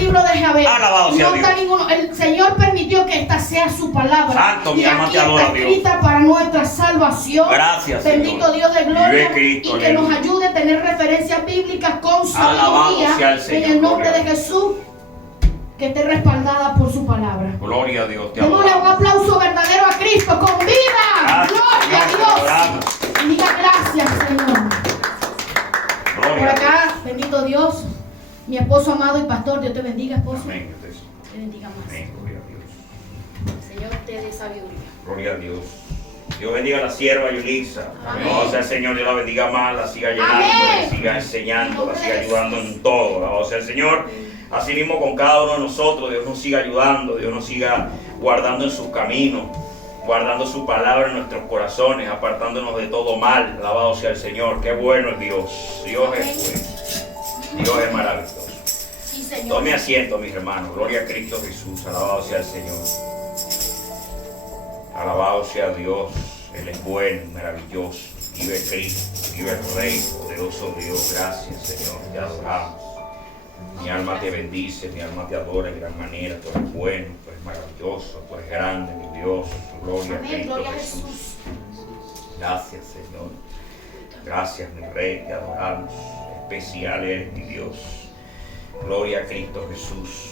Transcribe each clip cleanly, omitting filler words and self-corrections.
libro de Jabez. Alabado sea No está Dios. ninguno. El Señor permitió que esta sea su palabra. Santo, mi y alma aquí te adora, está Dios. escrita para nuestra salvación. Gracias, Bendito Señor. Dios de gloria. Vive Cristo, Y que nos aleluya. ayude a tener referencias bíblicas con Alabado sea sabiduría. el Señor, En el nombre gloria de a Dios. Jesús. Que esté respaldada por su palabra. Gloria a Dios. Te Démosle un adoramos. aplauso verdadero a Cristo con vida. Gracias, Gloria a Señor, te adoramos. Dios. Y diga gracias, Señor. Por Gloria a Dios. acá, bendito Dios, mi esposo amado y pastor, Dios te bendiga, esposo. Amén. Jesús. Te bendiga más. Amén. Gloria a Dios. Señor, te dé sabiduría. Gloria a Dios. Dios bendiga a la sierva Yulisa. Amén. Alabado sea el Señor, Dios la bendiga más, la siga llenando, Amén. la siga enseñando, la En siga nombre de ayudando Jesús. en todo. Alabado sea el Señor. Así mismo con cada uno de nosotros, Dios nos siga ayudando, Dios nos siga guardando en sus caminos, guardando su palabra en nuestros corazones, apartándonos de todo mal. Alabado sea el Señor. Qué bueno es Dios. Dios Amén. es bueno. Dios es maravilloso. Sí, Señor. Tome asiento, mis hermanos. Gloria a Cristo Jesús. Alabado sea el Señor. Alabado sea Dios. Él es bueno, maravilloso. Vive Cristo, vive el Rey, poderoso Dios. Gracias, Señor. Te adoramos. Mi alma te bendice, mi alma te adora de gran manera. Tú eres bueno, tú eres maravilloso, tú eres grande, mi Dios. Gloria a Amén, Cristo gloria a Jesús. Jesús. Gracias, Señor. Gracias, mi Rey, te adoramos. Especial eres, mi Dios. Gloria a Cristo Jesús.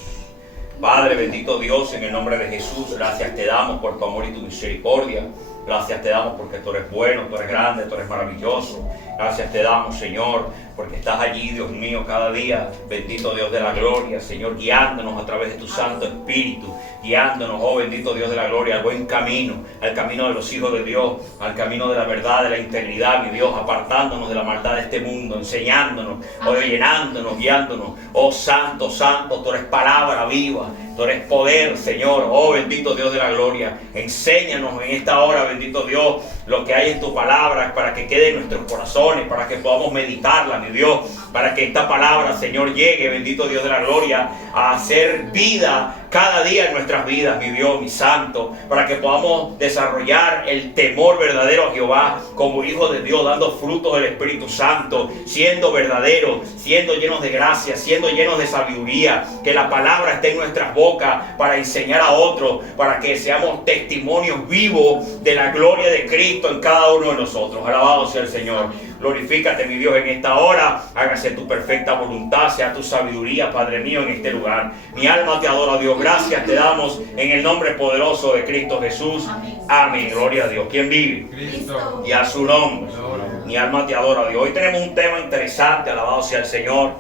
Padre, bendito Dios, en el nombre de Jesús, gracias te damos por tu amor y tu misericordia. Gracias te damos porque tú eres bueno, tú eres grande, tú eres maravilloso. Gracias te damos, Señor, porque estás allí, Dios mío, cada día. Bendito Dios de la gloria, Señor, guiándonos a través de tu Santo Espíritu. Guiándonos, oh bendito Dios de la gloria, al buen camino, al camino de los hijos de Dios, al camino de la verdad, de la integridad, mi Dios, apartándonos de la maldad de este mundo, enseñándonos, oh, llenándonos, guiándonos. Oh Santo, Santo, tú eres palabra viva, tú eres poder, Señor, oh bendito Dios de la gloria. Enséñanos en esta hora, bendito Dios, lo que hay en tu palabra para que quede en nuestros corazones, para que podamos meditarla, mi Dios, para que esta palabra, Señor, llegue, bendito Dios de la gloria, a hacer vida cada día en nuestras vidas, mi Dios, mi Santo, para que podamos desarrollar el temor verdadero a Jehová como hijos de Dios, dando frutos del Espíritu Santo, siendo verdaderos, siendo llenos de gracia, siendo llenos de sabiduría, que la palabra esté en nuestras bocas para enseñar a otros, para que seamos testimonios vivos de la gloria de Cristo en cada uno de nosotros. Alabado sea el Señor. Glorifícate, mi Dios, en esta hora. Hágase tu perfecta voluntad, sea tu sabiduría, Padre mío, en este lugar. Mi alma te adora, Dios. Gracias te damos en el nombre poderoso de Cristo Jesús. Amén. Amén. Gloria a Dios. ¿Quién vive? Cristo. Y a su nombre. Gloria. Mi alma te adora, Dios. Hoy tenemos un tema interesante. Alabado sea el Señor.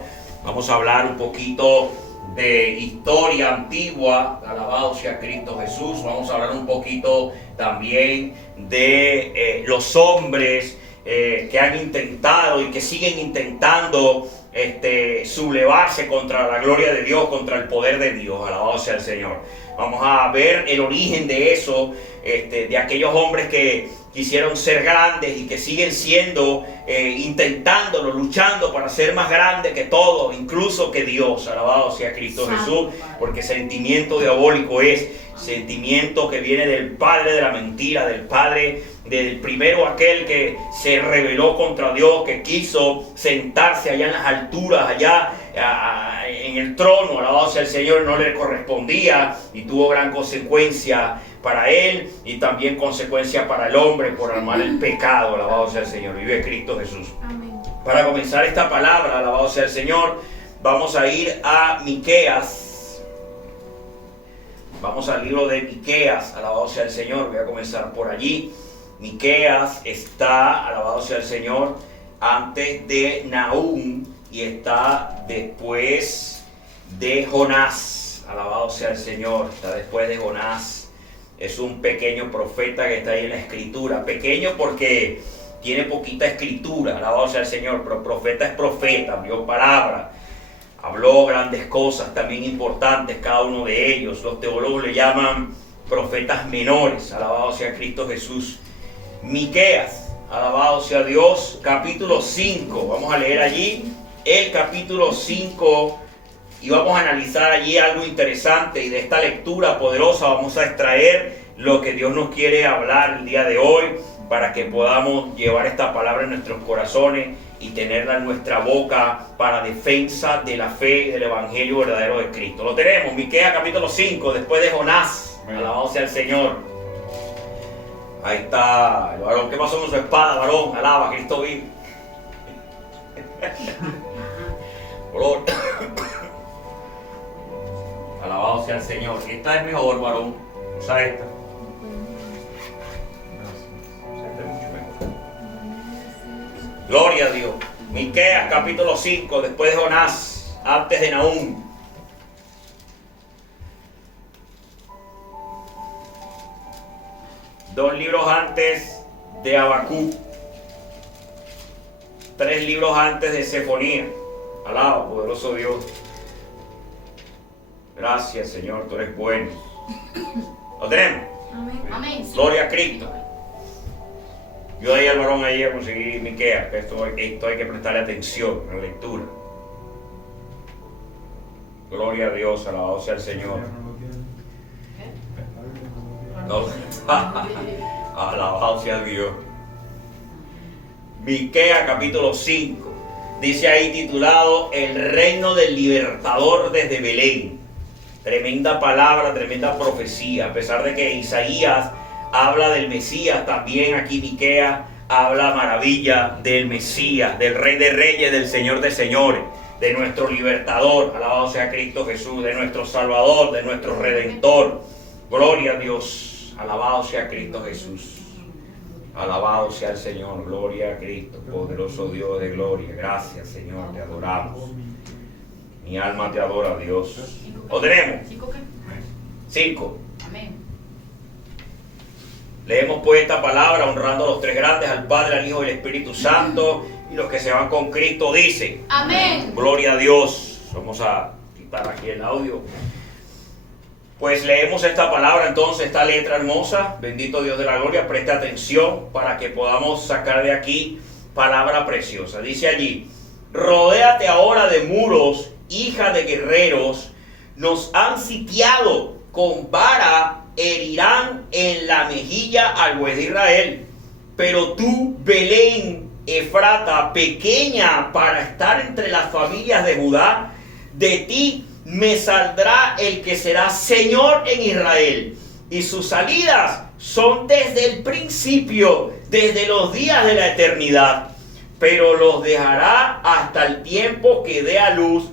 Vamos a hablar un poquito de historia antigua. Alabado sea Cristo Jesús. Vamos a hablar un poquito también de los hombres que han intentado y que siguen intentando sublevarse contra la gloria de Dios, contra el poder de Dios. Alabado sea el Señor. Vamos a ver el origen de eso, de aquellos hombres que quisieron ser grandes y que siguen siendo, intentándolo, luchando para ser más grandes que todo, incluso que Dios. Alabado sea Cristo Jesús, porque sentimiento diabólico es sentimiento que viene del padre de la mentira, del padre del primero, aquel que se rebeló contra Dios, que quiso sentarse allá en las alturas, allá en el trono. Alabado sea el Señor, no le correspondía y tuvo gran consecuencia para él y también consecuencia para el hombre por amar el pecado. Alabado sea el Señor. Vive Cristo Jesús. Amén. Para comenzar esta palabra, alabado sea el Señor, vamos a ir a Miqueas. Vamos al libro de Miqueas, alabado sea el Señor. Voy a comenzar por allí. Miqueas está, alabado sea el Señor, antes de Nahum y está después de Jonás. Alabado sea el Señor, está después de Jonás. Es un pequeño profeta que está ahí en la escritura. Pequeño porque tiene poquita escritura, alabado sea el Señor, pero profeta es profeta, abrió palabra. Habló grandes cosas también importantes, cada uno de ellos. Los teólogos le llaman profetas menores. Alabado sea Cristo Jesús. Miqueas, alabado sea Dios, capítulo 5. Vamos a leer allí el capítulo 5 y vamos a analizar allí algo interesante. Y de esta lectura poderosa vamos a extraer lo que Dios nos quiere hablar el día de hoy, para que podamos llevar esta palabra en nuestros corazones y tenerla en nuestra boca para defensa de la fe y del evangelio verdadero de Cristo. Lo tenemos, Miqueas capítulo 5, después de Jonás. Alabado sea el Señor. Ahí está el varón. ¿Qué pasó con su espada, varón? Alaba, Cristo vive. Alabado sea el Señor. Esta es mejor, varón. Usa esta. Esta es mucho mejor. Gloria a Dios. Miqueas capítulo 5, después de Jonás, antes de Nahum. Dos libros antes de Habacuc. 3 libros antes de Sefonía. Alaba, poderoso Dios. Gracias, Señor, tú eres bueno. ¿Lo tenemos? Amén. Amén. Gloria a Cristo. Yo ahí al varón ahí a conseguir Miqueas. Esto hay que prestarle atención en la lectura. Gloria a Dios, alabado sea el Señor. No. Alabado sea Dios. Miqueas capítulo 5. Dice ahí titulado El reino del libertador desde Belén. Tremenda palabra, tremenda profecía. A pesar de que Isaías habla del Mesías, también aquí Miqueas habla maravilla del Mesías, del Rey de Reyes, del Señor de Señores, de nuestro libertador. Alabado sea Cristo Jesús, de nuestro Salvador, de nuestro Redentor. Gloria a Dios. Alabado sea Cristo Jesús. Alabado sea el Señor, gloria a Cristo, poderoso Dios de gloria. Gracias, Señor, te adoramos. Mi alma te adora, Dios. ¿Lo tenemos? 5. Amén. Leemos pues esta palabra honrando a los 3 grandes, al Padre, al Hijo y al Espíritu Santo. Y los que se van con Cristo dicen: Amén. Gloria a Dios. Vamos a quitar aquí el audio. Pues leemos esta palabra entonces, esta letra hermosa. Bendito Dios de la gloria, preste atención para que podamos sacar de aquí palabra preciosa. Dice allí: rodéate ahora de muros, hija de guerreros, nos han sitiado, con vara herirán en la mejilla al juez de Israel. Pero tú, Belén, Efrata, pequeña para estar entre las familias de Judá, de ti me saldrá el que será Señor en Israel, y sus salidas son desde el principio, desde los días de la eternidad. Pero los dejará hasta el tiempo que dé a luz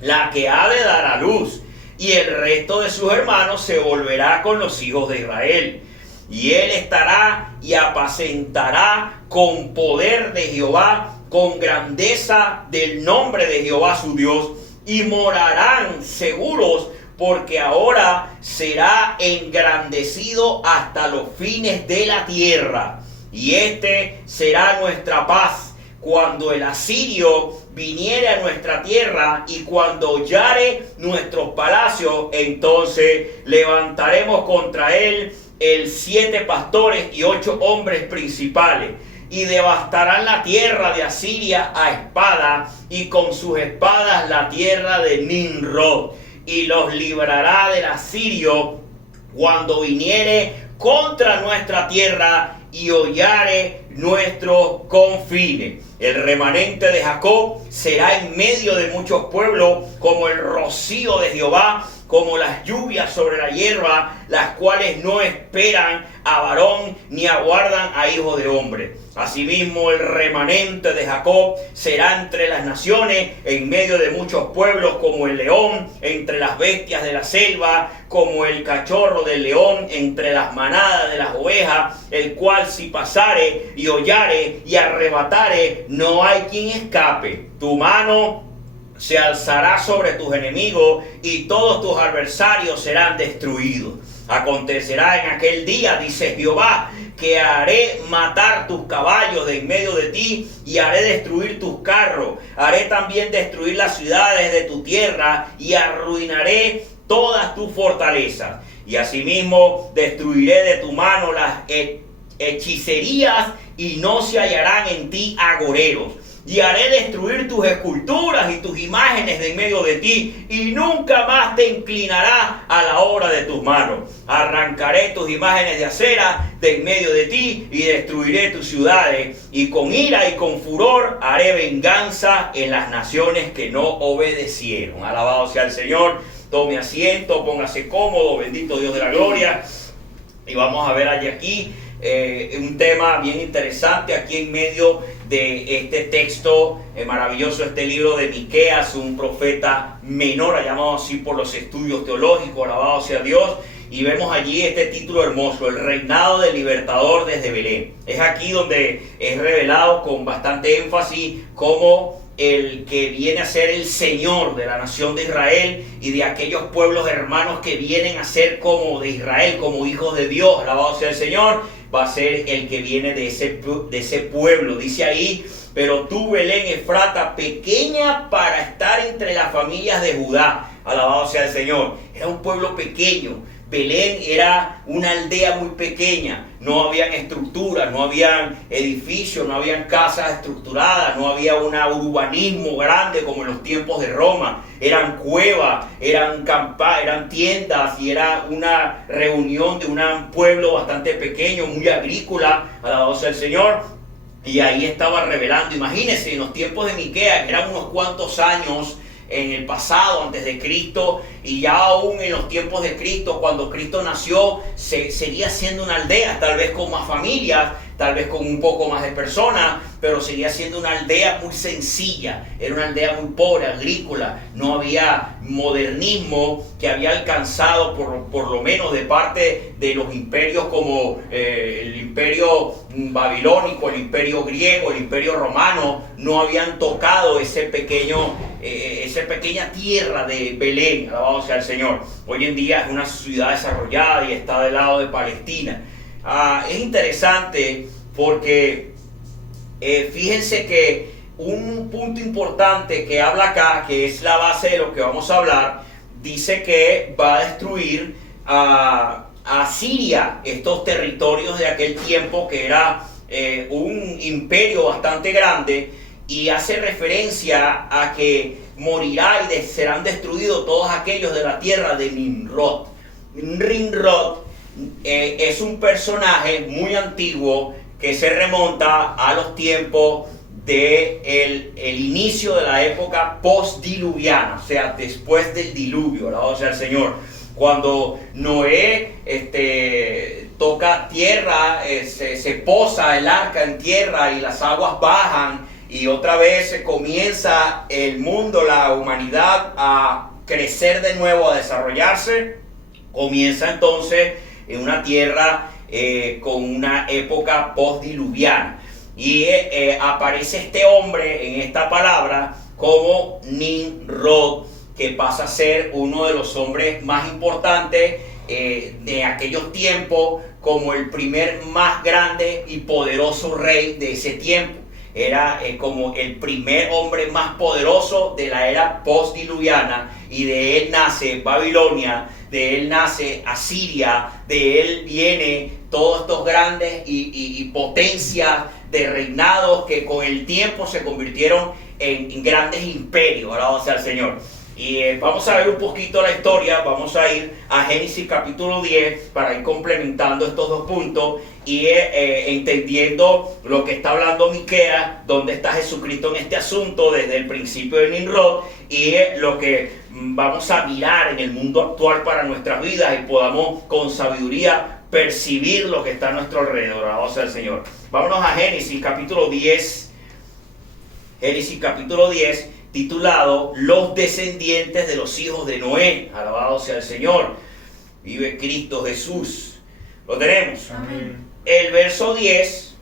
la que ha de dar a luz, y el resto de sus hermanos se volverá con los hijos de Israel. Y él estará y apacentará con poder de Jehová, con grandeza del nombre de Jehová su Dios, y morarán seguros, porque ahora será engrandecido hasta los fines de la tierra. Y este será nuestra paz, cuando el asirio viniere a nuestra tierra y cuando hollare nuestros palacios, entonces levantaremos contra él 7 pastores y 8 hombres principales, y devastarán la tierra de Asiria a espada, y con sus espadas la tierra de Nimrod, y los librará del asirio cuando viniere contra nuestra tierra y hollare nuestros confines. El remanente de Jacob será en medio de muchos pueblos, como el rocío de Jehová, como las lluvias sobre la hierba, las cuales no esperan a varón ni aguardan a hijo de hombre. Asimismo, el remanente de Jacob será entre las naciones, en medio de muchos pueblos, como el león entre las bestias de la selva, como el cachorro del león entre las manadas de las ovejas, el cual si pasare y hollare y arrebatare, no hay quien escape. Tu mano se alzará sobre tus enemigos, y todos tus adversarios serán destruidos. Acontecerá en aquel día, dice Jehová, que haré matar tus caballos de en medio de ti, y haré destruir tus carros. Haré también destruir las ciudades de tu tierra, y arruinaré todas tus fortalezas. Y asimismo destruiré de tu mano las hechicerías, y no se hallarán en ti agoreros. y haré destruir tus esculturas y tus imágenes de en medio de ti, y nunca más te inclinarás a la obra de tus manos. Arrancaré tus imágenes de acera de en medio de ti y destruiré tus ciudades, y con ira y con furor haré venganza en las naciones que no obedecieron. Alabado sea el Señor. Tome asiento, póngase cómodo, bendito Dios de la gloria. Y vamos a ver aquí un tema bien interesante aquí en medio de este texto maravilloso, este libro de Miqueas, un profeta menor, llamado así por los estudios teológicos, alabado sea Dios. Y vemos allí este título hermoso, el reinado del libertador desde Belén. Es aquí donde es revelado con bastante énfasis como el que viene a ser el Señor de la nación de Israel y de aquellos pueblos hermanos que vienen a ser como de Israel, como hijos de Dios, alabado sea el Señor, va a ser el que viene de ese pueblo. Dice ahí: pero tú, Belén Efrata, pequeña para estar entre las familias de Judá, alabado sea el Señor. Era un pueblo pequeño. Belén era una aldea muy pequeña, no habían estructuras, no habían edificios, no habían casas estructuradas, no había un urbanismo grande como en los tiempos de Roma. Eran cuevas, eran tiendas, y era una reunión de un pueblo bastante pequeño, muy agrícola, alabado sea el Señor. Y ahí estaba revelando, imagínense, en los tiempos de Miqueas, eran unos cuantos años en el pasado, antes de Cristo, y ya aún en los tiempos de Cristo, cuando Cristo nació, seguía siendo una aldea, tal vez con más familias, tal vez con un poco más de personas, pero seguía siendo una aldea muy sencilla. Era una aldea muy pobre, agrícola. No había modernismo que había alcanzado, por lo menos de parte de los imperios como el imperio babilónico, el imperio griego, el imperio romano. No habían tocado esa pequeña tierra de Belén, alabado sea el Señor. Hoy en día es una ciudad desarrollada y está del lado de Palestina. Es interesante porque fíjense que un punto importante que habla acá, que es la base de lo que vamos a hablar, dice que va a destruir a Siria, estos territorios de aquel tiempo, que era un imperio bastante grande, y hace referencia a que morirá y serán destruidos todos aquellos de la tierra de Nimrod. Nimrod es un personaje muy antiguo que se remonta a los tiempos del inicio de la época postdiluviana, o sea, después del diluvio, alabado sea el Señor. Cuando Noé toca tierra, se posa el arca en tierra y las aguas bajan, y otra vez comienza el mundo, la humanidad, a crecer de nuevo, a desarrollarse. Comienza entonces en una tierra con una época postdiluviana, y aparece este hombre en esta palabra como Nimrod, que pasa a ser uno de los hombres más importantes de aquellos tiempos, como el primer más grande y poderoso rey de ese tiempo. Era como el primer hombre más poderoso de la era postdiluviana, y de él nace Babilonia, de él nace Asiria, de él viene todos estos grandes y potencias de reinados que con el tiempo se convirtieron en grandes imperios, alabado sea el Señor. Y vamos a ver un poquito la historia. Vamos a ir a Génesis capítulo 10 para ir complementando estos dos puntos y entendiendo lo que está hablando Miqueas, dónde está Jesucristo en este asunto desde el principio de Nimrod, y lo que vamos a mirar en el mundo actual para nuestras vidas, y podamos con sabiduría percibir lo que está a nuestro alrededor. Alabado sea el Señor. Vámonos a Génesis capítulo 10. Génesis capítulo 10, titulado Los descendientes de los hijos de Noé. Alabado sea el Señor. Vive Cristo Jesús. Lo tenemos. Amén. El verso 10,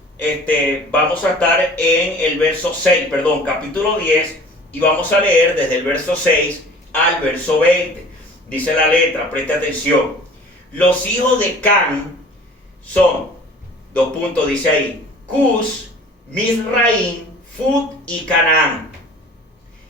vamos a estar en el verso 6, capítulo 10, y vamos a leer desde el verso 6 al verso 20. Dice la letra, preste atención. Los hijos de Can son, dice ahí, Cus, Mizraim, Fut y Canaán.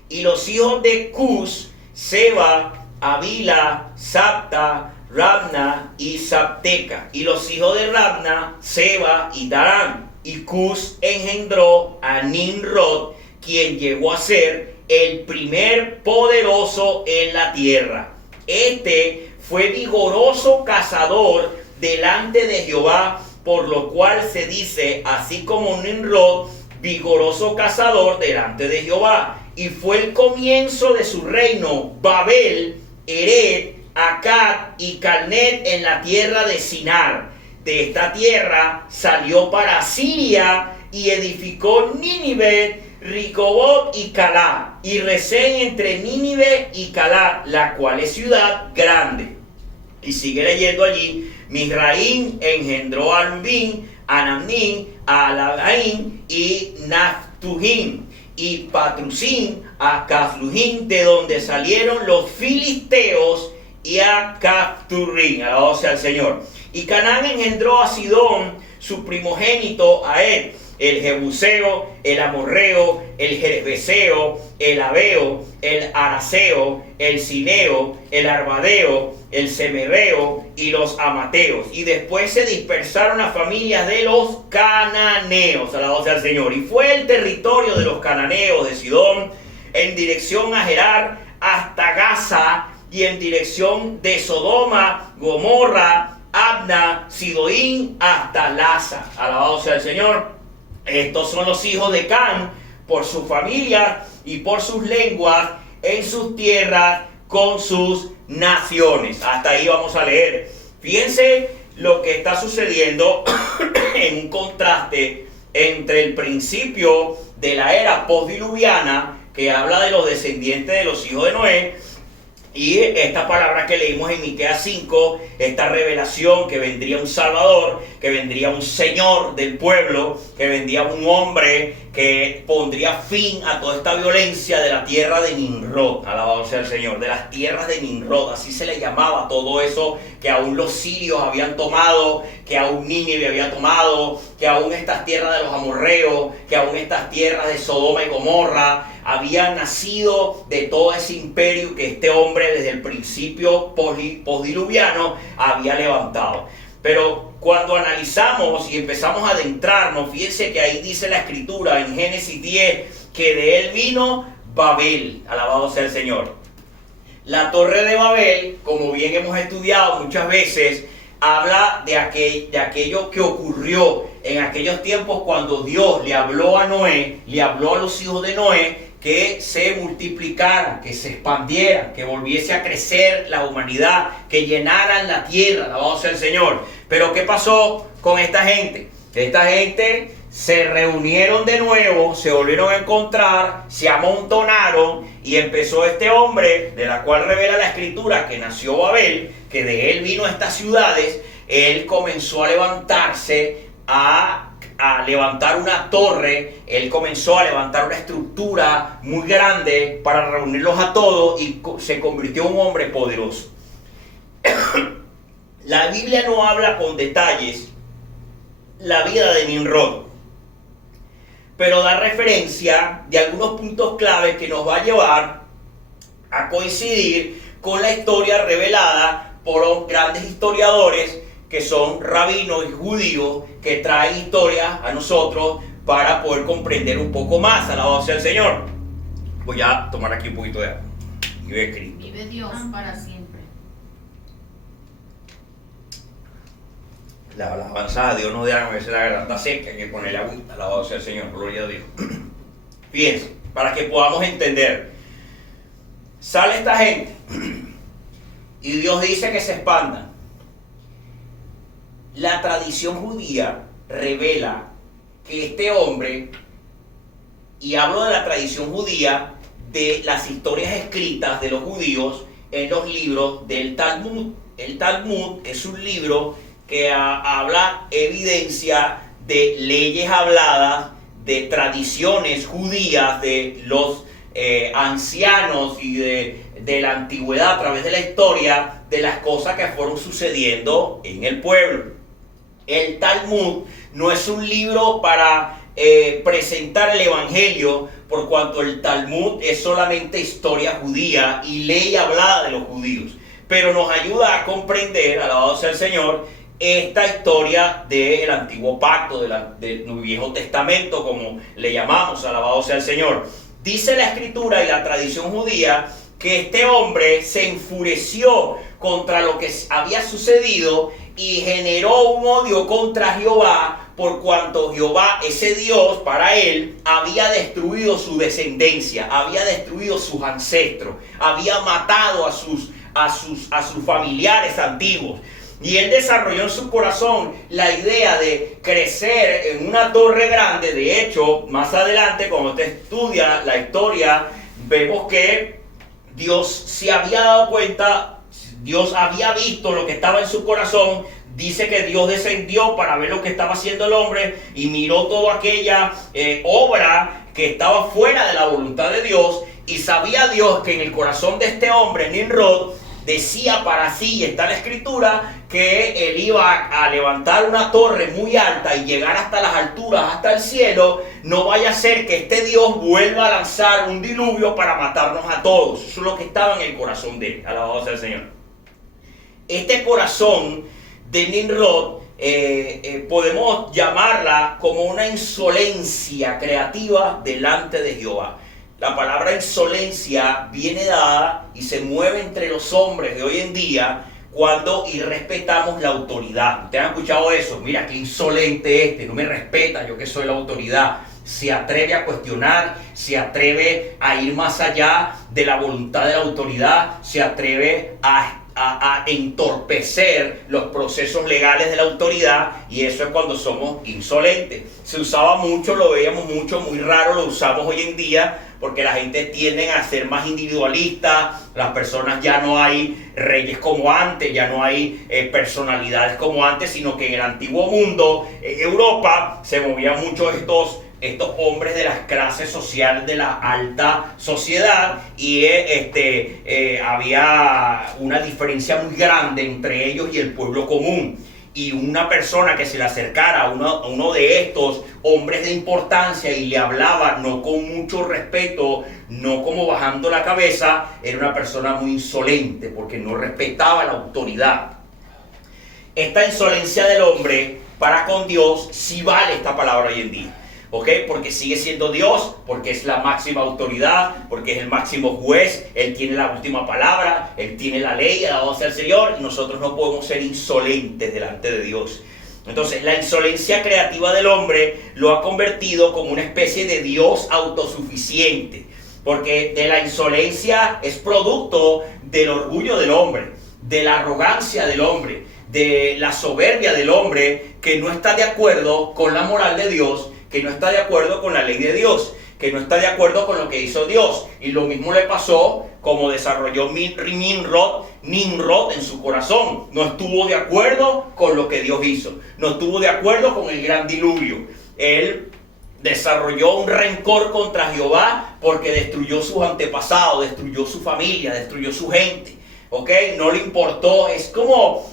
Y los hijos de Cus, Seba, Avila, Sabta, Rabna y Sabteca. Y los hijos de Rabna, Seba y Darán. Y Cus engendró a Nimrod, quien llegó a ser el primer poderoso en la tierra. Este fue vigoroso cazador delante de Jehová, por lo cual se dice, así como Nimrod, vigoroso cazador delante de Jehová. Y fue el comienzo de su reino, Babel, Ered, Akkad y Calnet en la tierra de Sinar. De esta tierra salió para Siria y edificó Nínive, Ricobot y Calá, y Resén entre Nínive y Calá, la cual es ciudad grande. Y sigue leyendo allí, Misraín engendró a Lubín, a Namnín, a Lagaín y Naftujim, y Patrusín a Casluhín, de donde salieron los filisteos, y a Capturrín. Alabado sea el Señor. Y Canaán engendró a Sidón, su primogénito, a él, el Jebuseo, el Amorreo, el Jerebeseo, el Abeo, el Araseo, el Sineo, el Arbadeo, el Semereo y los Amateos. Y después se dispersaron las familias de los cananeos. Alabado sea el Señor. Y fue el territorio de los cananeos de Sidón en dirección a Gerar hasta Gaza, y en dirección de Sodoma, Gomorra, Abna, Sidoín hasta Laza. Alabado sea el Señor. Estos son los hijos de Can por su familia y por sus lenguas en sus tierras con sus naciones. Hasta ahí vamos a leer. Fíjense lo que está sucediendo en un contraste entre el principio de la era postdiluviana, que habla de los descendientes de los hijos de Noé, y esta palabra que leímos en Miqueas 5, esta revelación que vendría un Salvador, que vendría un Señor del pueblo, que vendría un hombre que pondría fin a toda esta violencia de la tierra de Nimrod. Alabado sea el Señor, de las tierras de Nimrod, así se le llamaba todo eso que aún los sirios habían tomado, que aún Nínive había tomado, que aún estas tierras de los amorreos, que aún estas tierras de Sodoma y Gomorra habían nacido de todo ese imperio que este hombre desde el principio postdiluviano había levantado. Pero cuando analizamos y empezamos a adentrarnos, fíjense que ahí dice la escritura en Génesis 10 que de él vino Babel. Alabado sea el Señor. La torre de Babel, como bien hemos estudiado muchas veces, habla de aquello que ocurrió en aquellos tiempos cuando Dios le habló a Noé, le habló a los hijos de Noé, que se multiplicaran, que se expandieran, que volviese a crecer la humanidad, que llenaran la tierra. Alabado sea el Señor. Pero ¿qué pasó con esta gente? Esta gente se reunieron de nuevo, se volvieron a encontrar, se amontonaron, y empezó este hombre, de la cual revela la escritura que nació Babel, que de él vino a estas ciudades. Él comenzó a levantarse, a levantar una torre. Él comenzó a levantar una estructura muy grande para reunirlos a todos, y se convirtió en un hombre poderoso. La Biblia no habla con detalles la vida de Nimrod, pero da referencia de algunos puntos claves que nos va a llevar a coincidir con la historia revelada por los grandes historiadores que son rabinos y judíos, que traen historias a nosotros para poder comprender un poco más. Alabado sea el Señor. Voy a tomar aquí un poquito de agua. Vive Cristo. Vive Dios para siempre. La alabanza a Dios no deja a veces la garganta seca, hay que ponerle agüita. Alabado sea el Señor, gloria a Dios. Fíjense, para que podamos entender. Sale esta gente y Dios dice que se expandan. La tradición judía revela que este hombre, y hablo de la tradición judía, de las historias escritas de los judíos en los libros del Talmud. El Talmud es un libro que habla evidencia de leyes habladas, de tradiciones judías de los ancianos y de la antigüedad, a través de la historia, de las cosas que fueron sucediendo en el pueblo. El Talmud no es un libro para presentar el Evangelio, por cuanto el Talmud es solamente historia judía y ley hablada de los judíos, pero nos ayuda a comprender, alabado sea el Señor, esta historia del antiguo pacto, del Viejo Testamento, como le llamamos, alabado sea el Señor. Dice la Escritura y la tradición judía que este hombre se enfureció contra lo que había sucedido y generó un odio contra Jehová, por cuanto Jehová, ese Dios, para él, había destruido su descendencia, había destruido sus ancestros, había matado a sus familiares antiguos. Y él desarrolló en su corazón la idea de crecer en una torre grande. De hecho, más adelante, cuando usted estudia la historia, vemos que Dios se había dado cuenta, Dios había visto lo que estaba en su corazón. Dice que Dios descendió para ver lo que estaba haciendo el hombre y miró toda aquella obra que estaba fuera de la voluntad de Dios. Y sabía Dios que en el corazón de este hombre, Nimrod, decía para sí, y está en la Escritura, que él iba a levantar una torre muy alta y llegar hasta las alturas, hasta el cielo. No vaya a ser que este Dios vuelva a lanzar un diluvio para matarnos a todos. Eso es lo que estaba en el corazón de él. Alabado sea el Señor. Este corazón de Nimrod podemos llamarla como una insolencia creativa delante de Jehová. La palabra insolencia viene dada y se mueve entre los hombres de hoy en día cuando irrespetamos la autoridad. ¿Ustedes han escuchado eso? Mira qué insolente no me respeta, yo que soy la autoridad. Se atreve a cuestionar, se atreve a ir más allá de la voluntad de la autoridad, se atreve a entorpecer los procesos legales de la autoridad, y eso es cuando somos insolentes. Se usaba mucho, lo veíamos mucho, muy raro lo usamos hoy en día, porque la gente tiende a ser más individualista. Las personas, ya no hay reyes como antes, ya no hay personalidades como antes, sino que en el antiguo mundo, Europa, se movían mucho estos hombres de las clases sociales de la alta sociedad, y había una diferencia muy grande entre ellos y el pueblo común. Y una persona que se le acercara a uno de estos hombres de importancia y le hablaba no con mucho respeto, no como bajando la cabeza, era una persona muy insolente porque no respetaba la autoridad. Esta insolencia del hombre para con Dios sí vale esta palabra hoy en día. ¿Ok? Porque sigue siendo Dios, porque es la máxima autoridad, porque es el máximo juez, Él tiene la última palabra, Él tiene la ley, alabado sea el Señor, y nosotros no podemos ser insolentes delante de Dios. Entonces, la insolencia creativa del hombre lo ha convertido como una especie de Dios autosuficiente, porque de la insolencia es producto del orgullo del hombre, de la arrogancia del hombre, de la soberbia del hombre, que no está de acuerdo con la moral de Dios, que no está de acuerdo con la ley de Dios, que no está de acuerdo con lo que hizo Dios. Y lo mismo le pasó como desarrolló Nimrod en su corazón. No estuvo de acuerdo con lo que Dios hizo, no estuvo de acuerdo con el gran diluvio. Él desarrolló un rencor contra Jehová porque destruyó sus antepasados, destruyó su familia, destruyó su gente. ¿Ok? No le importó. Es como,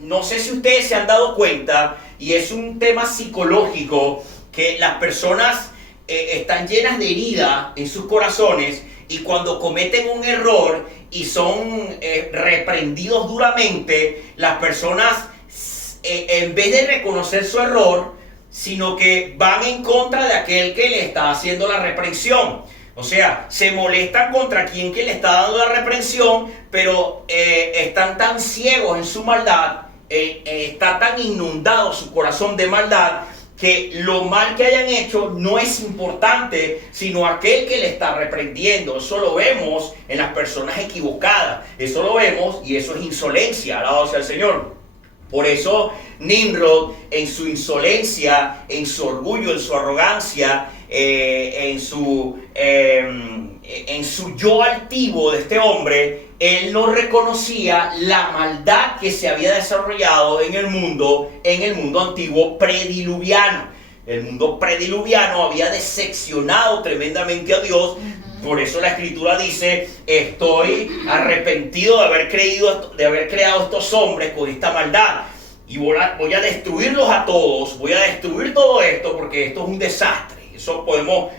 no sé si ustedes se han dado cuenta, y es un tema psicológico, que las personas están llenas de herida en sus corazones, y cuando cometen un error y son reprendidos duramente, las personas en vez de reconocer su error, sino que van en contra de aquel que le está haciendo la reprensión. O sea, se molestan contra quien que le está dando la reprensión, pero están tan ciegos en su maldad, está tan inundado su corazón de maldad, que lo mal que hayan hecho no es importante, sino aquel que le está reprendiendo. Eso lo vemos en las personas equivocadas, eso lo vemos, y eso es insolencia, alabado sea el Señor. Por eso Nimrod, en su insolencia, en su orgullo, en su arrogancia, en su yo altivo de este hombre, él no reconocía la maldad que se había desarrollado en el mundo antiguo prediluviano. El mundo prediluviano había decepcionado tremendamente a Dios. Por eso la Escritura dice: estoy arrepentido de haber creado estos hombres con esta maldad, y voy a destruirlos a todos, voy a destruir todo esto, porque esto es un desastre. Eso podemos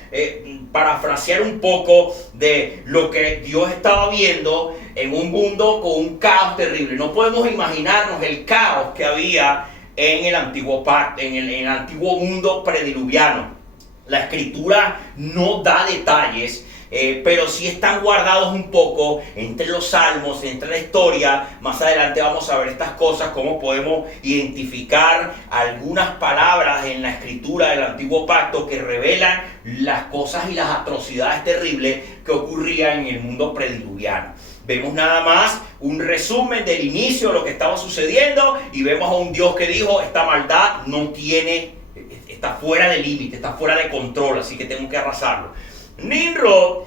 parafrasear un poco de lo que Dios estaba viendo en un mundo con un caos terrible. No podemos imaginarnos el caos que había en el antiguo pacto, en el antiguo mundo prediluviano. La escritura no da detalles, pero sí están guardados un poco entre los salmos, entre la historia. Más adelante vamos a ver estas cosas, cómo podemos identificar algunas palabras en la escritura del antiguo pacto que revelan las cosas y las atrocidades terribles que ocurrían en el mundo prediluviano. Vemos nada más un resumen del inicio de lo que estaba sucediendo y vemos a un Dios que dijo: esta maldad está fuera de límite, está fuera de control, así que tengo que arrasarlo. Nimrod,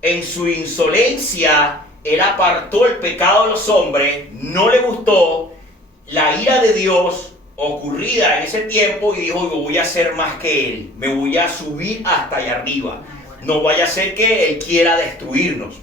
en su insolencia, él apartó el pecado de los hombres, no le gustó la ira de Dios ocurrida en ese tiempo y dijo: yo voy a ser más que él, me voy a subir hasta allá arriba, no vaya a ser que él quiera destruirnos.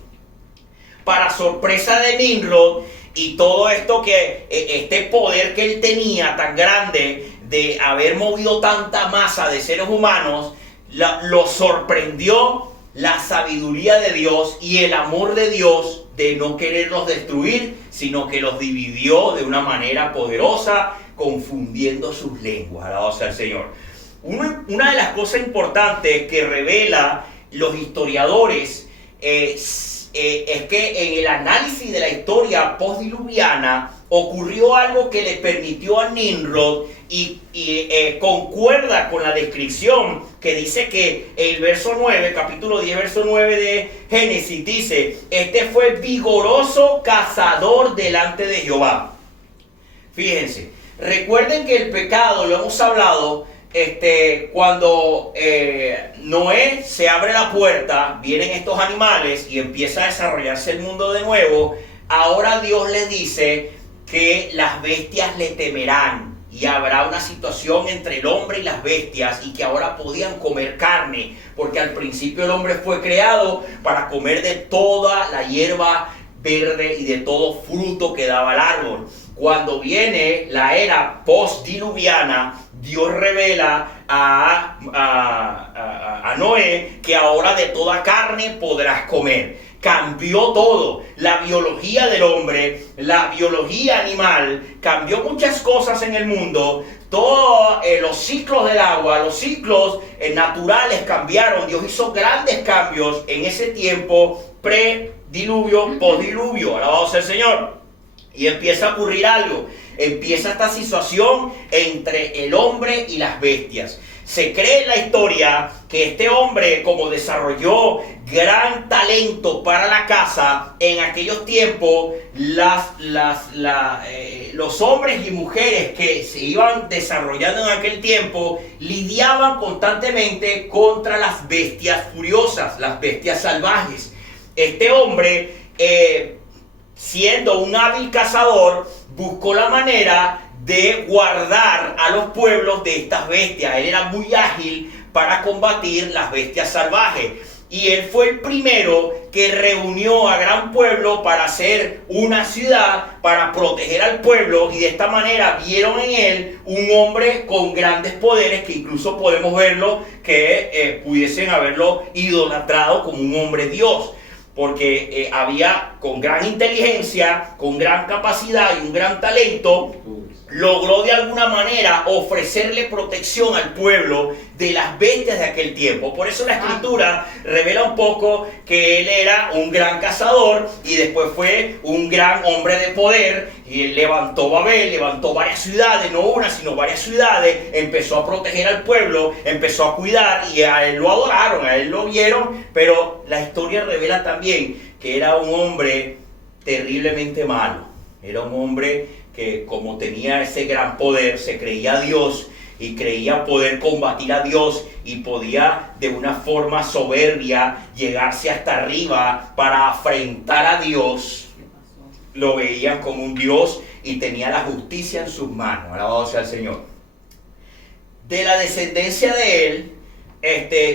Para sorpresa de Nimrod y todo esto este poder que él tenía tan grande de haber movido tanta masa de seres humanos, lo sorprendió la sabiduría de Dios y el amor de Dios de no quererlos destruir, sino que los dividió de una manera poderosa, confundiendo sus lenguas. Alabado sea el Señor. Una de las cosas importantes que revela los historiadores es que en el análisis de la historia postdiluviana ocurrió algo que le permitió a Nimrod y concuerda con la descripción que dice que el verso 9, capítulo 10, verso 9 de Génesis, dice: este fue vigoroso cazador delante de Jehová. Fíjense, recuerden que el pecado, lo hemos hablado, cuando Noé se abre la puerta, vienen estos animales y empieza a desarrollarse el mundo de nuevo. Ahora Dios le dice que las bestias le temerán y habrá una situación entre el hombre y las bestias, y que ahora podían comer carne, porque al principio el hombre fue creado para comer de toda la hierba verde y de todo fruto que daba el árbol. Cuando viene la era postdiluviana, Dios revela a Noé que ahora de toda carne podrás comer. Cambió todo, la biología del hombre, la biología animal, cambió muchas cosas en el mundo. Todos los ciclos del agua, los ciclos naturales cambiaron. Dios hizo grandes cambios en ese tiempo prediluvio, postdiluvio. Alabado sea el Señor. Y empieza a ocurrir algo. Empieza esta situación entre el hombre y las bestias. Se cree en la historia que este hombre, como desarrolló gran talento para la caza, en aquellos tiempos los hombres y mujeres que se iban desarrollando en aquel tiempo lidiaban constantemente contra las bestias furiosas, las bestias salvajes. Este hombre, siendo un hábil cazador, buscó la manera de guardar a los pueblos de estas bestias. Él era muy ágil para combatir las bestias salvajes. Y él fue el primero que reunió a gran pueblo para hacer una ciudad, para proteger al pueblo. Y de esta manera vieron en él un hombre con grandes poderes, que incluso podemos verlo, que pudiesen haberlo idolatrado como un hombre Dios. Porque había, con gran inteligencia, con gran capacidad y un gran talento, logró de alguna manera ofrecerle protección al pueblo de las bestias de aquel tiempo. Por eso la escritura revela un poco que él era un gran cazador y después fue un gran hombre de poder, y él levantó Babel, levantó varias ciudades, no una sino varias ciudades, empezó a proteger al pueblo, empezó a cuidar, y a él lo adoraron, a él lo vieron. Pero la historia revela también que era un hombre terriblemente malo. Era un hombre que, como tenía ese gran poder, se creía Dios y creía poder combatir a Dios, y podía de una forma soberbia llegarse hasta arriba para afrentar a Dios. Lo veían como un Dios y tenía la justicia en sus manos. Alabado sea el Señor. De la descendencia de él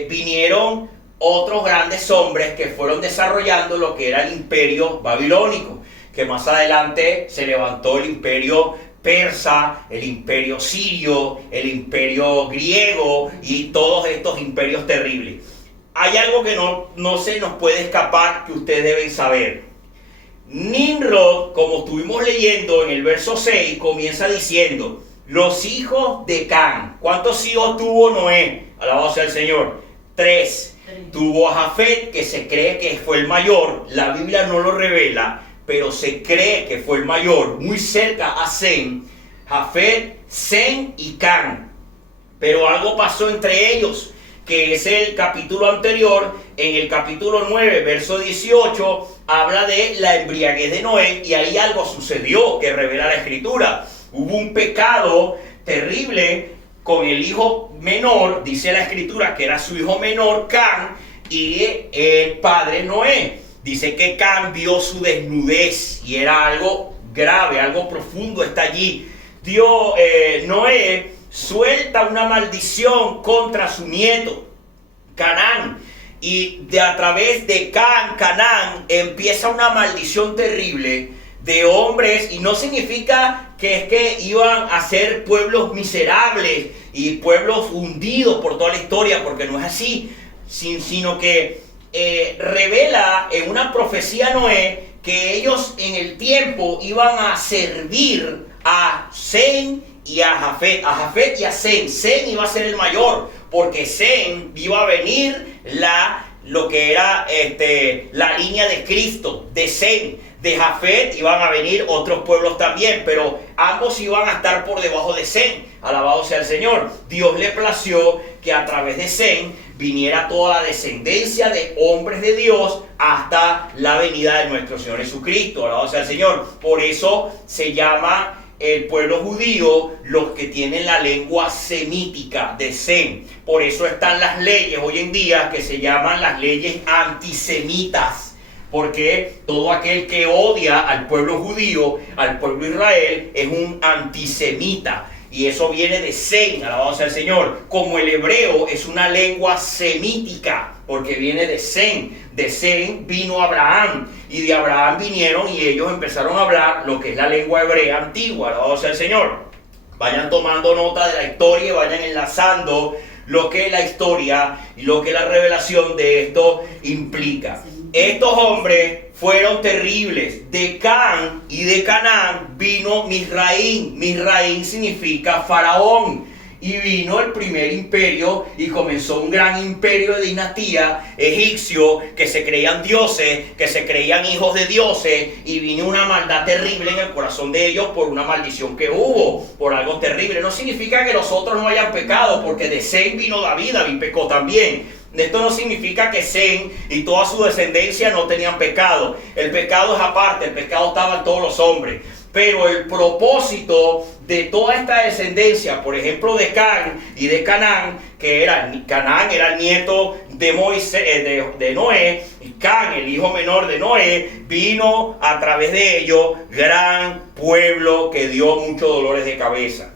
vinieron otros grandes hombres que fueron desarrollando lo que era el imperio babilónico, que más adelante se levantó el imperio persa, el imperio sirio, el imperio griego y todos estos imperios terribles. Hay algo que no se nos puede escapar, que ustedes deben saber. Nimrod, como estuvimos leyendo en el verso 6, comienza diciendo: los hijos de Can. ¿Cuántos hijos tuvo Noé? Alabado sea el Señor. 3. Tuvo a Jafet, que se cree que fue el mayor. La Biblia no lo revela, pero se cree que fue el mayor, muy cerca a Sem. Jafet, Sem y Can. Pero algo pasó entre ellos, que es el capítulo anterior. En el capítulo 9, verso 18, habla de la embriaguez de Noé, y ahí algo sucedió que revela la Escritura. Hubo un pecado terrible con el hijo menor, dice la Escritura que era su hijo menor, Can, y el padre Noé. Dice que Can vio su desnudez, y era algo grave, algo profundo está allí. Noé suelta una maldición contra su nieto, Canaán. Y a través de Canaán empieza una maldición terrible de hombres, y no significa que es que iban a ser pueblos miserables y pueblos hundidos por toda la historia, porque no es así, sino que revela en una profecía Noé que ellos en el tiempo iban a servir a Sem y a Jafet y a Sem. Sem iba a ser el mayor, porque Sem iba a venir lo que era la línea de Cristo, de Sem. De Jafet iban a venir otros pueblos también, pero ambos iban a estar por debajo de Sem. Alabado sea el Señor. Dios le plació que a través de Sem viniera toda la descendencia de hombres de Dios hasta la venida de nuestro Señor Jesucristo. Alabado sea el Señor. Por eso se llama el pueblo judío los que tienen la lengua semítica de Sem. Por eso están las leyes hoy en día que se llaman las leyes antisemitas. Porque todo aquel que odia al pueblo judío, al pueblo de Israel, es un antisemita. Y eso viene de Sem, alabado sea el Señor. Como el hebreo es una lengua semítica, porque viene de Sem. De Sem vino Abraham, y de Abraham vinieron y ellos empezaron a hablar lo que es la lengua hebrea antigua, alabado sea el Señor. Vayan tomando nota de la historia y vayan enlazando lo que la historia y lo que la revelación de esto implica. Estos hombres fueron terribles. De Can y de Canaán vino Misraín. Misraín significa faraón. Y vino el primer imperio y comenzó un gran imperio de dinastía egipcio, que se creían dioses, que se creían hijos de dioses, y vino una maldad terrible en el corazón de ellos por una maldición que hubo, por algo terrible. No significa que los otros no hayan pecado, porque de Sem vino David pecó también. Esto no significa que Sem y toda su descendencia no tenían pecado. El pecado es aparte, el pecado estaba en todos los hombres. Pero el propósito de toda esta descendencia, por ejemplo de Can y de Canaán, Canaán era el nieto de Noé, y Can, el hijo menor de Noé, vino a través de ellos gran pueblo que dio muchos dolores de cabeza.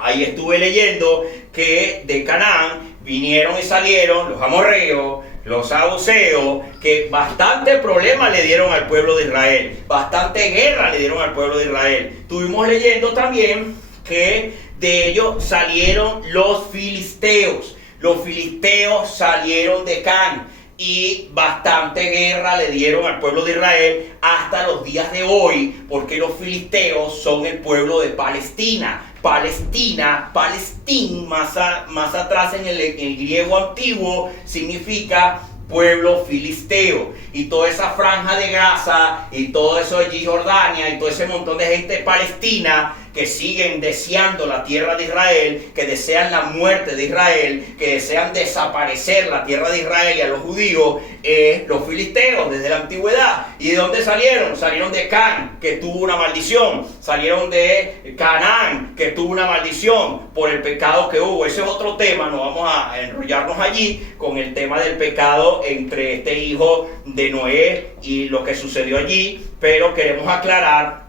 Ahí estuve leyendo que de Canaán vinieron y salieron los amorreos, los saduceos, que bastante problema le dieron al pueblo de Israel, bastante guerra le dieron al pueblo de Israel. Estuvimos leyendo también que de ellos salieron los filisteos. Los filisteos salieron de Can, y bastante guerra le dieron al pueblo de Israel hasta los días de hoy, porque los filisteos son el pueblo de Palestina. Palestín, más atrás en el griego antiguo, significa pueblo filisteo. Y toda esa franja de Gaza y todo eso de Jordania y todo ese montón de gente palestina que siguen deseando la tierra de Israel, que desean la muerte de Israel, que desean desaparecer la tierra de Israel y a los judíos, los filisteos desde la antigüedad. ¿Y de dónde salieron? Salieron de Can, que tuvo una maldición. Salieron de Canaán, que tuvo una maldición por el pecado que hubo. Ese es otro tema, no vamos a enrollarnos allí con el tema del pecado entre este hijo de Noé y lo que sucedió allí, pero queremos aclarar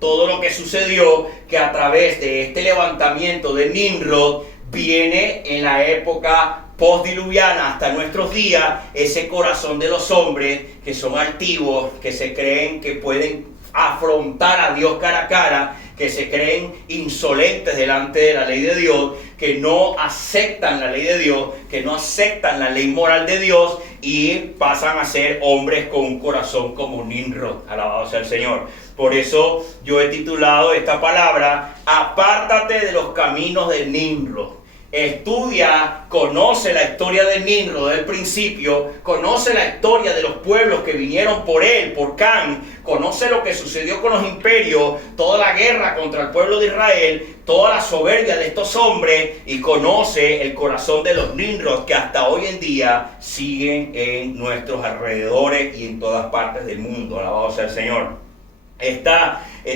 todo lo que sucedió, que a través de este levantamiento de Nimrod viene en la época postdiluviana hasta nuestros días ese corazón de los hombres que son altivos, que se creen que pueden afrontar a Dios cara a cara, que se creen insolentes delante de la ley de Dios, que no aceptan la ley de Dios, que no aceptan la ley moral de Dios y pasan a ser hombres con un corazón como Nimrod. Alabado sea el Señor. Por eso yo he titulado esta palabra: apártate de los caminos de Nimrod. Estudia, conoce la historia de Nimrod del principio, conoce la historia de los pueblos que vinieron por él, por Cam, conoce lo que sucedió con los imperios, toda la guerra contra el pueblo de Israel, toda la soberbia de estos hombres, y conoce el corazón de los Nimrod que hasta hoy en día siguen en nuestros alrededores y en todas partes del mundo. Alabado sea el Señor.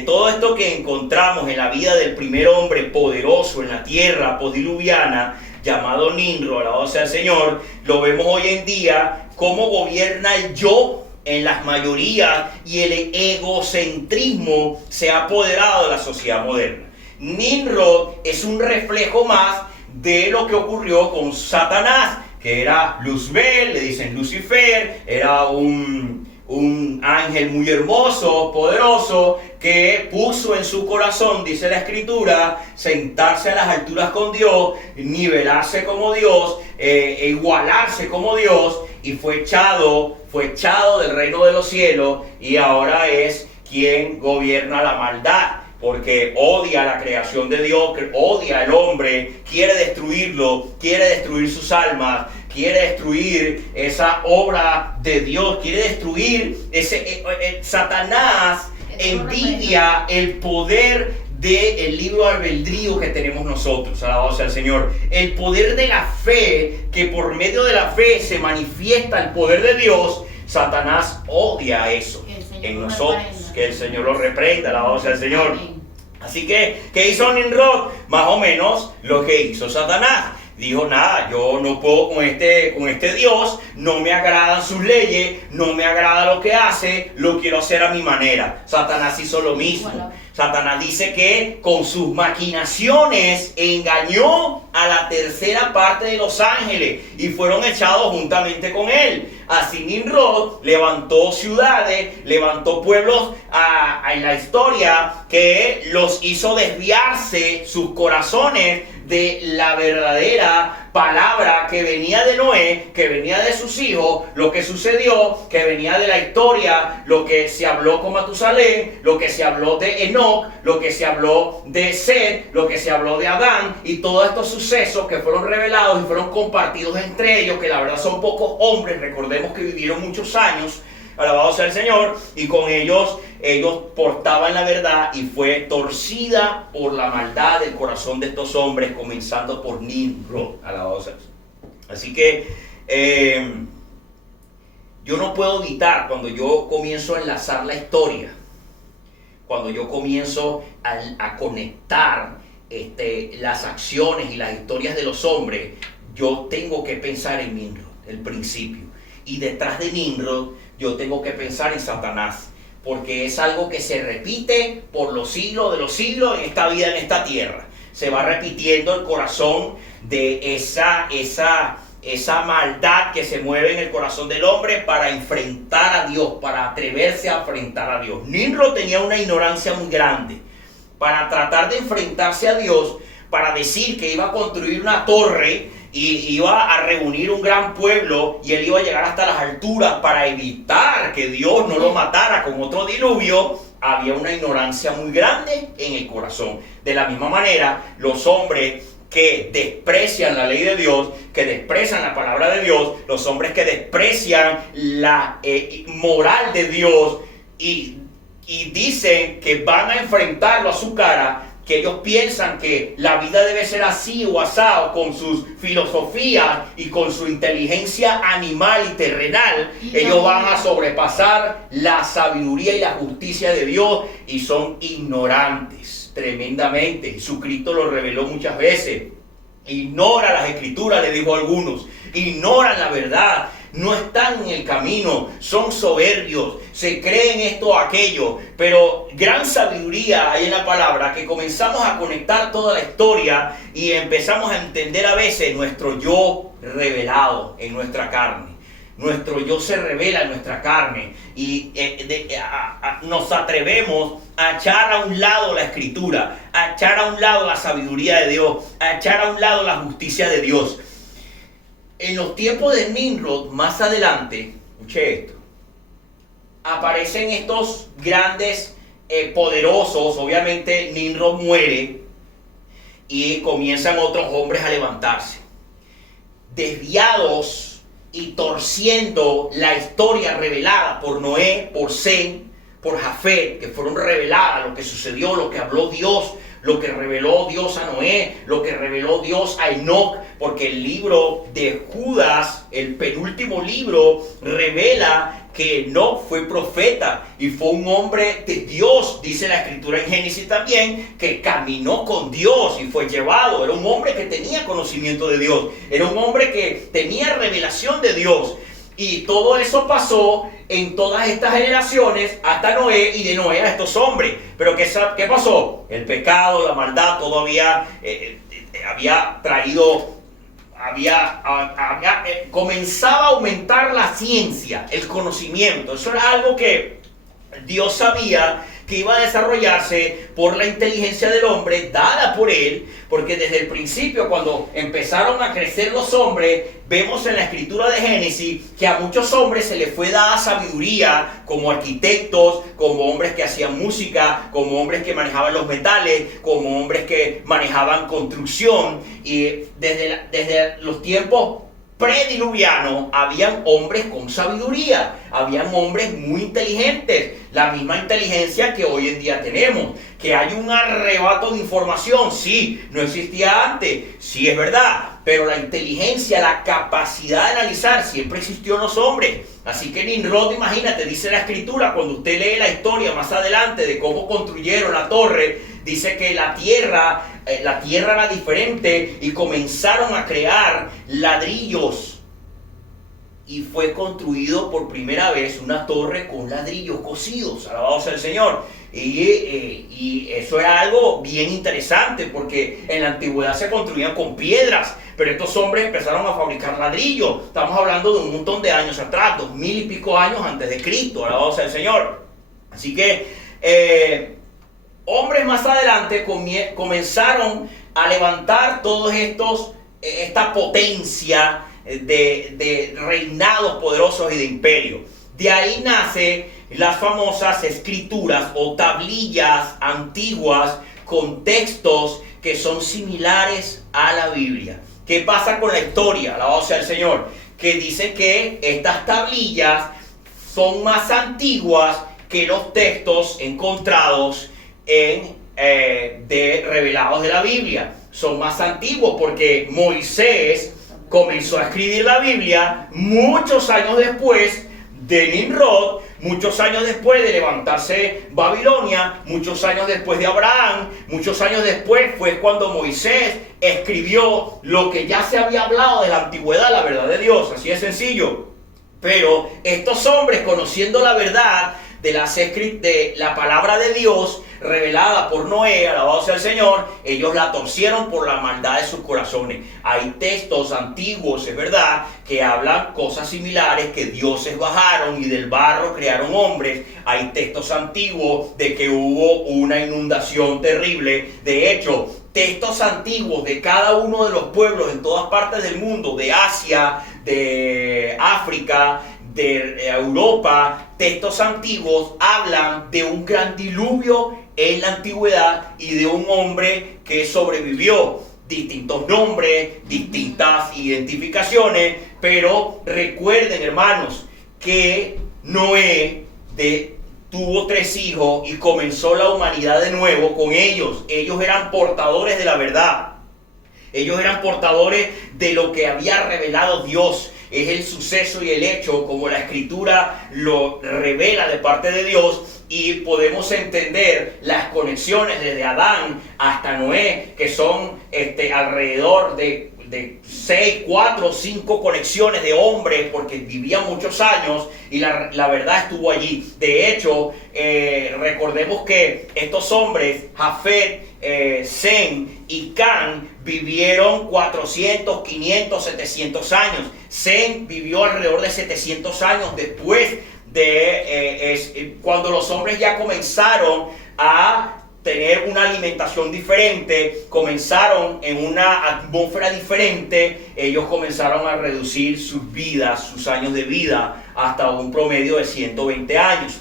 Todo esto que encontramos en la vida del primer hombre poderoso en la tierra postdiluviana llamado Nimrod, alabado sea el Señor, lo vemos hoy en día cómo gobierna el yo en las mayorías y el egocentrismo se ha apoderado de la sociedad moderna. Nimrod es un reflejo más de lo que ocurrió con Satanás, que era Luzbel, le dicen Lucifer, era un ángel muy hermoso, poderoso, que puso en su corazón, dice la Escritura, sentarse a las alturas con Dios, nivelarse como Dios, igualarse como Dios, y fue echado del reino de los cielos, y ahora es quien gobierna la maldad, porque odia la creación de Dios, odia al hombre, quiere destruirlo, quiere destruir sus almas, quiere destruir esa obra de Dios, quiere destruir Satanás envidia el poder del libre albedrío que tenemos nosotros, alabado sea el Señor, el poder de la fe, que por medio de la fe se manifiesta el poder de Dios. Satanás odia eso en nosotros, que el Señor lo reprenda, alabado sea el Señor. Así que, ¿qué hizo Nimrod? Más o menos lo que hizo Satanás. Dijo, nada, yo no puedo con este Dios, no me agradan sus leyes, no me agrada lo que hace, lo quiero hacer a mi manera. Satanás hizo lo mismo. Bueno. Satanás dice que con sus maquinaciones engañó a la tercera parte de los ángeles y fueron echados juntamente con él. Así Nimrod levantó ciudades, levantó pueblos en la historia, que los hizo desviarse sus corazones de la verdadera palabra que venía de Noé, que venía de sus hijos, lo que sucedió, que venía de la historia, lo que se habló con Matusalén, lo que se habló de Enoc, lo que se habló de Set, lo que se habló de Adán, y todos estos sucesos que fueron revelados y fueron compartidos entre ellos, que la verdad son pocos hombres, recordemos que vivieron muchos años, alabado sea el Señor, y con ellos portaban la verdad, y fue torcida por la maldad del corazón de estos hombres, comenzando por Nimrod, alabado sea el Señor. Así que yo no puedo evitar, cuando yo comienzo a enlazar la historia, cuando yo comienzo a conectar las acciones y las historias de los hombres, yo tengo que pensar en Nimrod, el principio, y detrás de Nimrod yo tengo que pensar en Satanás, porque es algo que se repite por los siglos de los siglos en esta vida, en esta tierra. Se va repitiendo el corazón de esa maldad que se mueve en el corazón del hombre para enfrentar a Dios, para atreverse a enfrentar a Dios. Nimrod tenía una ignorancia muy grande para tratar de enfrentarse a Dios, para decir que iba a construir una torre y iba a reunir un gran pueblo, y él iba a llegar hasta las alturas para evitar que Dios no lo matara con otro diluvio. Había una ignorancia muy grande en el corazón. De la misma manera, los hombres que desprecian la ley de Dios, que desprecian la palabra de Dios, los hombres que desprecian la moral de Dios y dicen que van a enfrentarlo a su cara, que ellos piensan que la vida debe ser así o asado, con sus filosofías y con su inteligencia animal y terrenal, ellos van a sobrepasar la sabiduría y la justicia de Dios, y son ignorantes tremendamente. Jesucristo lo reveló muchas veces. Ignora las escrituras, le dijo a algunos, ignoran la verdad, no están en el camino, son soberbios, se creen esto o aquello, pero gran sabiduría hay en la palabra, que comenzamos a conectar toda la historia y empezamos a entender a veces nuestro yo revelado en nuestra carne. nuestro yo se revela en nuestra carne y nos atrevemos a echar a un lado la escritura, a echar a un lado la sabiduría de Dios, a echar a un lado la justicia de Dios. En los tiempos de Nimrod, más adelante, escuche esto, aparecen estos grandes poderosos. Obviamente Nimrod muere y comienzan otros hombres a levantarse, desviados y torciendo la historia revelada por Noé, por Sem, por Jafet, que fueron reveladas, lo que sucedió, lo que habló Dios, lo que reveló Dios a Noé, lo que reveló Dios a Enoc, porque el libro de Judas, el penúltimo libro, revela que Enoc fue profeta y fue un hombre de Dios. Dice la escritura en Génesis también que caminó con Dios y fue llevado. Era un hombre que tenía conocimiento de Dios, era un hombre que tenía revelación de Dios. Y todo eso pasó en todas estas generaciones hasta Noé, y de Noé a estos hombres. Pero ¿qué pasó? El pecado, la maldad, todo comenzaba a aumentar la ciencia, el conocimiento. Eso era algo que Dios sabía que iba a desarrollarse por la inteligencia del hombre dada por él, porque desde el principio, cuando empezaron a crecer los hombres, vemos en la escritura de Génesis que a muchos hombres se les fue dada sabiduría, como arquitectos, como hombres que hacían música, como hombres que manejaban los metales, como hombres que manejaban construcción. Y desde los tiempos prediluvianos habían hombres con sabiduría, habían hombres muy inteligentes, la misma inteligencia que hoy en día tenemos. Que hay un arrebato de información, sí, no existía antes, sí es verdad, pero la inteligencia, la capacidad de analizar siempre existió en los hombres. Así que Nimrod, imagínate, dice la escritura, cuando usted lee la historia más adelante de cómo construyeron la torre, dice que la tierra era diferente y comenzaron a crear ladrillos. Y fue construido por primera vez una torre con ladrillos cocidos. Alabado sea el Señor. Y eso era algo bien interesante, porque en la antigüedad se construían con piedras, pero estos hombres empezaron a fabricar ladrillos. Estamos hablando de un montón de años atrás, 2000 y pico años antes de Cristo. Alabado sea el Señor. Así que hombres más adelante comenzaron a levantar todos esta potencia de reinados poderosos y de imperios. De ahí nace las famosas escrituras o tablillas antiguas con textos que son similares a la Biblia. ¿Qué pasa con la historia? Alabado sea el Señor. Que dice que estas tablillas son más antiguas que los textos encontrados revelados de la Biblia. Son más antiguos porque Moisés comenzó a escribir la Biblia muchos años después de Nimrod, muchos años después de levantarse Babilonia, muchos años después de Abraham, muchos años después fue cuando Moisés escribió lo que ya se había hablado de la antigüedad, la verdad de Dios. Así de sencillo. Pero estos hombres, conociendo la verdad de la palabra de Dios revelada por Noé, alabado sea el Señor, ellos la torcieron por la maldad de sus corazones. Hay textos antiguos, es verdad, que hablan cosas similares, que dioses bajaron y del barro crearon hombres. Hay textos antiguos de que hubo una inundación terrible. De hecho, textos antiguos de cada uno de los pueblos en todas partes del mundo, de Asia, de África, de Europa, textos antiguos hablan de un gran diluvio en la antigüedad y de un hombre que sobrevivió. Distintos nombres, distintas identificaciones, pero recuerden, hermanos, que Noé tuvo 3 hijos y comenzó la humanidad de nuevo con ellos. Ellos eran portadores de la verdad. Ellos eran portadores de lo que había revelado Dios. Es el suceso y el hecho como la escritura lo revela de parte de Dios, y podemos entender las conexiones desde Adán hasta Noé, que son alrededor de de 6, 4, 5 conexiones de hombres, porque vivía muchos años y la verdad estuvo allí. De hecho, recordemos que estos hombres, Jafet, Sem y Can, vivieron 400, 500, 700 años. Sem vivió alrededor de 700 años después de cuando los hombres ya comenzaron a tener una alimentación diferente, comenzaron en una atmósfera diferente, ellos comenzaron a reducir sus vidas, sus años de vida, hasta un promedio de 120 años.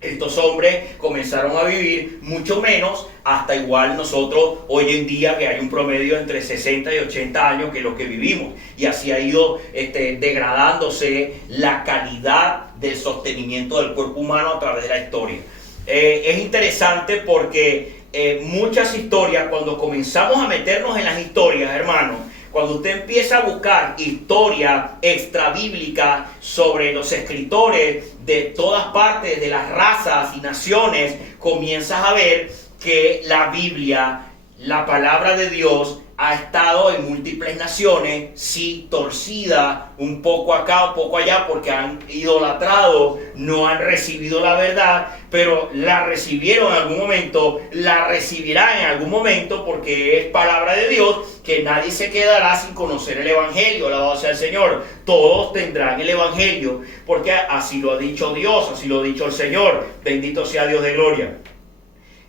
Estos hombres comenzaron a vivir mucho menos, hasta igual nosotros hoy en día, que hay un promedio entre 60 y 80 años, que es lo que vivimos. Y así ha ido degradándose la calidad del sostenimiento del cuerpo humano a través de la historia. Es interesante porque muchas historias, cuando comenzamos a meternos en las historias, hermanos, cuando usted empieza a buscar historia extrabíblica sobre los escritores de todas partes, de las razas y naciones, comienzas a ver que la Biblia, la palabra de Dios, ha estado en múltiples naciones, sí, torcida, un poco acá, un poco allá, porque han idolatrado, no han recibido la verdad, pero la recibieron en algún momento, la recibirán en algún momento, porque es palabra de Dios, que nadie se quedará sin conocer el Evangelio. Alabado sea el Señor. Todos tendrán el Evangelio, porque así lo ha dicho Dios, así lo ha dicho el Señor. Bendito sea Dios de gloria.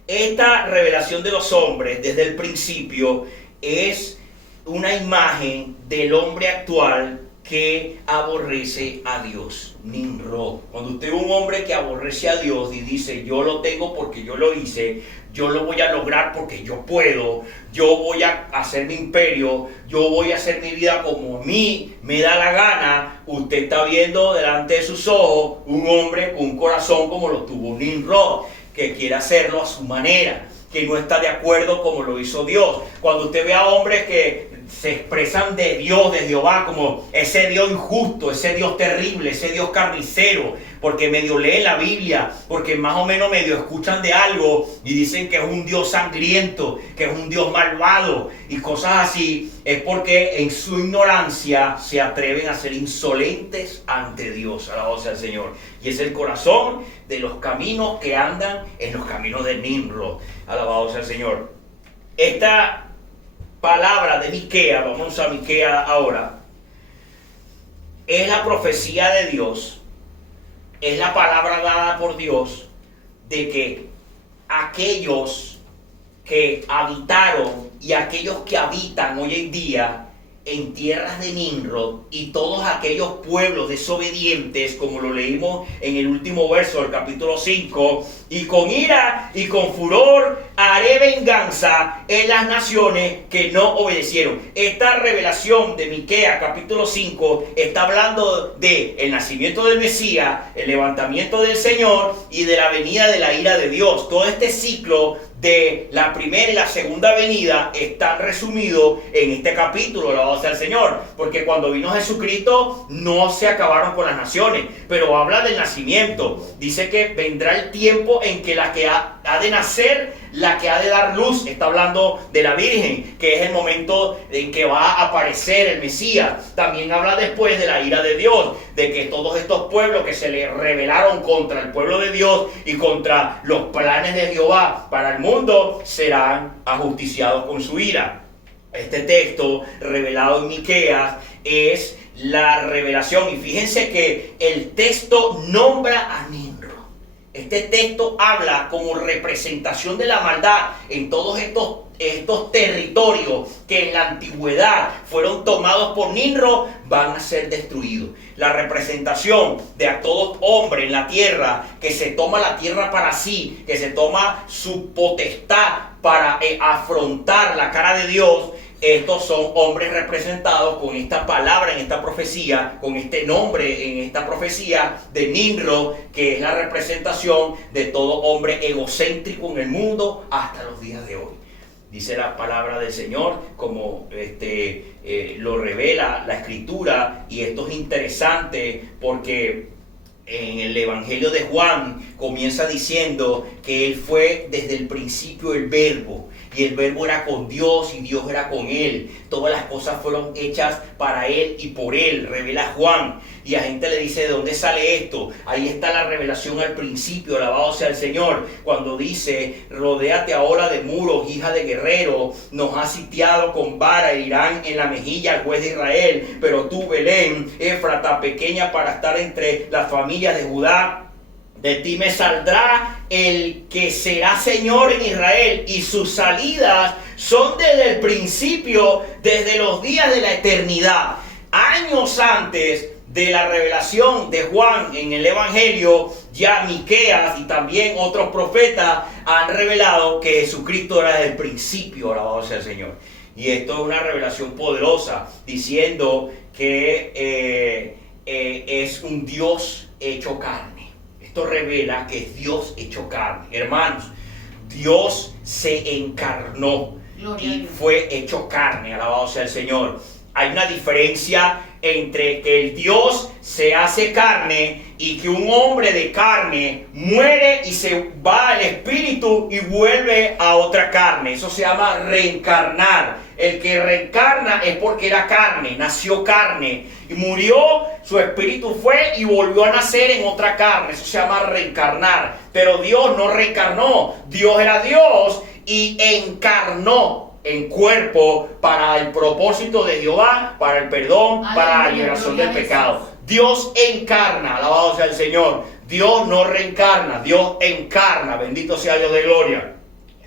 Esta revelación de los hombres desde el principio es una imagen del hombre actual que aborrece a Dios. Nimrod. Cuando usted ve un hombre que aborrece a Dios y dice, yo lo tengo porque yo lo hice, yo lo voy a lograr porque yo puedo, yo voy a hacer mi imperio, yo voy a hacer mi vida como a mí me da la gana, usted está viendo delante de sus ojos un hombre con un corazón como lo tuvo Nimrod, que quiere hacerlo a su manera, que no está de acuerdo como lo hizo Dios. Cuando usted ve a hombres que se expresan de Dios, de Jehová, como ese Dios injusto, ese Dios terrible, ese Dios carnicero, porque medio leen la Biblia, porque más o menos medio escuchan de algo y dicen que es un Dios sangriento, que es un Dios malvado y cosas así, es porque en su ignorancia se atreven a ser insolentes ante Dios. Alabado sea el Señor. Y es el corazón de los caminos que andan en los caminos de Nimrod. Alabado sea el Señor. Esta palabra de Miqueas, vamos a usar Miqueas ahora, es la profecía de Dios, es la palabra dada por Dios de que aquellos que habitaron y aquellos que habitan hoy en día en tierras de Nimrod y todos aquellos pueblos desobedientes, como lo leímos en el último verso del capítulo 5, y con ira y con furor haré venganza en las naciones que no obedecieron. Esta revelación de Miqueas capítulo 5 está hablando de el nacimiento del Mesías, el levantamiento del Señor y de la venida de la ira de Dios. Todo este ciclo de la primera y la segunda venida está resumido en este capítulo. Alabado sea el Señor, porque cuando vino Jesucristo no se acabaron con las naciones, pero habla del nacimiento. Dice que vendrá el tiempo en que la que ha de nacer, la que ha de dar luz, está hablando de la Virgen, que es el momento en que va a aparecer el Mesías. También habla después de la ira de Dios, de que todos estos pueblos que se le rebelaron contra el pueblo de Dios y contra los planes de Jehová para el mundo serán ajusticiados con su ira. Este texto revelado en Miqueas es la revelación, y fíjense que el texto nombra a Nimrod. Este texto habla como representación de la maldad en todos estos territorios que en la antigüedad fueron tomados por Nimrod, van a ser destruidos. La representación de a todo hombre en la tierra que se toma la tierra para sí, que se toma su potestad para afrontar la cara de Dios. Estos son hombres representados con esta palabra en esta profecía, con este nombre en esta profecía de Nimrod, que es la representación de todo hombre egocéntrico en el mundo hasta los días de hoy. Dice la palabra del Señor, como lo revela la Escritura, y esto es interesante porque en el Evangelio de Juan comienza diciendo que Él fue desde el principio el Verbo, y el Verbo era con Dios y Dios era con Él. Todas las cosas fueron hechas para Él y por Él, revela Juan. Y a gente le dice, ¿de dónde sale esto? Ahí está la revelación al principio, alabado sea el Señor, cuando dice, rodéate ahora de muros, hija de guerrero, nos ha sitiado con vara, irán en la mejilla al juez de Israel, pero tú, Belén, Éfrata, pequeña para estar entre las familias de Judá, de ti me saldrá el que será Señor en Israel, y sus salidas son desde el principio, desde los días de la eternidad. Años antes de la revelación de Juan en el Evangelio, ya Miqueas y también otros profetas han revelado que Jesucristo era desde el principio, alabado sea el Señor. Y esto es una revelación poderosa, diciendo que es un Dios hecho carne. Esto revela que es Dios hecho carne. Hermanos, Dios se encarnó y fue hecho carne, alabado sea el Señor. Hay una diferencia entre que el Dios se hace carne y que un hombre de carne muere y se va al espíritu y vuelve a otra carne. Eso se llama reencarnar. El que reencarna es porque era carne, nació carne y murió, su espíritu fue y volvió a nacer en otra carne. Eso se llama reencarnar. Pero Dios no reencarnó. Dios era Dios y encarnó en cuerpo para el propósito de Jehová, para el perdón, para la liberación del pecado. Dios encarna, alabado sea el Señor. Dios no reencarna, Dios encarna, bendito sea Dios de gloria.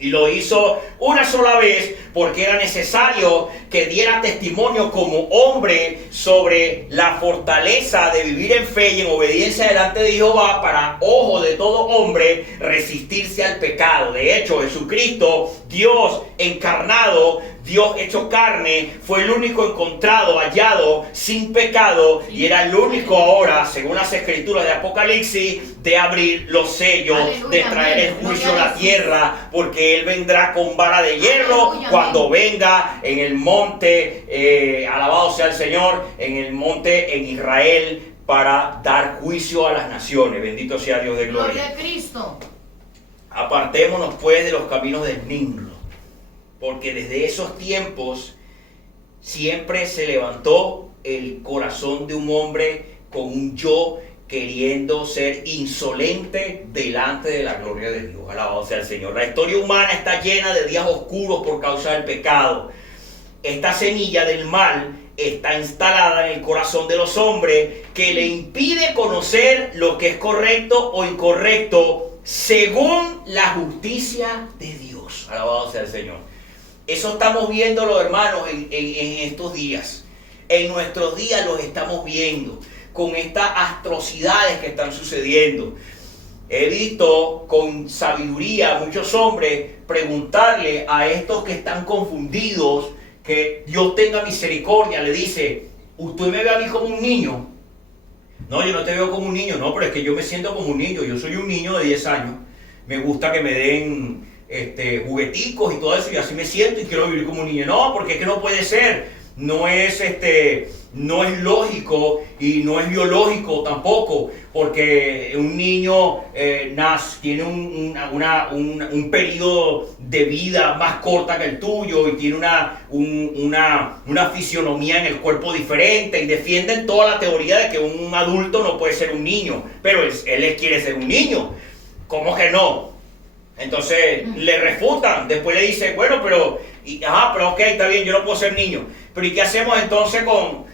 Y lo hizo una sola vez porque era necesario que diera testimonio como hombre sobre la fortaleza de vivir en fe y en obediencia delante de Jehová, para ojo de todo hombre resistirse al pecado. De hecho, Jesucristo, Dios encarnado, Dios hecho carne, fue el único encontrado, hallado, sin pecado, y era el único ahora, según las escrituras de Apocalipsis, de abrir los sellos, de traer el juicio a la tierra, porque Él vendrá con vara de hierro cuando venga en el monte, alabado sea el Señor, en el monte en Israel, para dar juicio a las naciones. Bendito sea Dios de gloria. Gloria a Cristo. Apartémonos pues de los caminos del Nimrod, porque desde esos tiempos siempre se levantó el corazón de un hombre con un yo queriendo ser insolente delante de la gloria de Dios. Alabado sea el Señor. La historia humana está llena de días oscuros por causa del pecado. Esta semilla del mal está instalada en el corazón de los hombres, que le impide conocer lo que es correcto o incorrecto según la justicia de Dios. Alabado sea el Señor. Eso estamos viéndolo, hermanos, en estos días. En nuestros días los estamos viendo con estas atrocidades que están sucediendo. He visto con sabiduría a muchos hombres preguntarle a estos que están confundidos, que Dios tenga misericordia. Le dice, ¿usted me ve a mí como un niño? No, yo no te veo como un niño. No, pero es que yo me siento como un niño. Yo soy un niño de 10 años. Me gusta que me den jugueticos y todo eso, y así me siento y quiero vivir como un niño. No, porque es que no puede ser. No es lógico y no es biológico tampoco, porque un niño tiene un periodo de vida más corta que el tuyo y tiene una fisionomía en el cuerpo diferente, y defienden toda la teoría de que un adulto no puede ser un niño, pero él quiere ser un niño. ¿Cómo que no? Entonces le refutan, después le dicen, bueno, pero ok, está bien, yo no puedo ser niño. Pero ¿y qué hacemos entonces con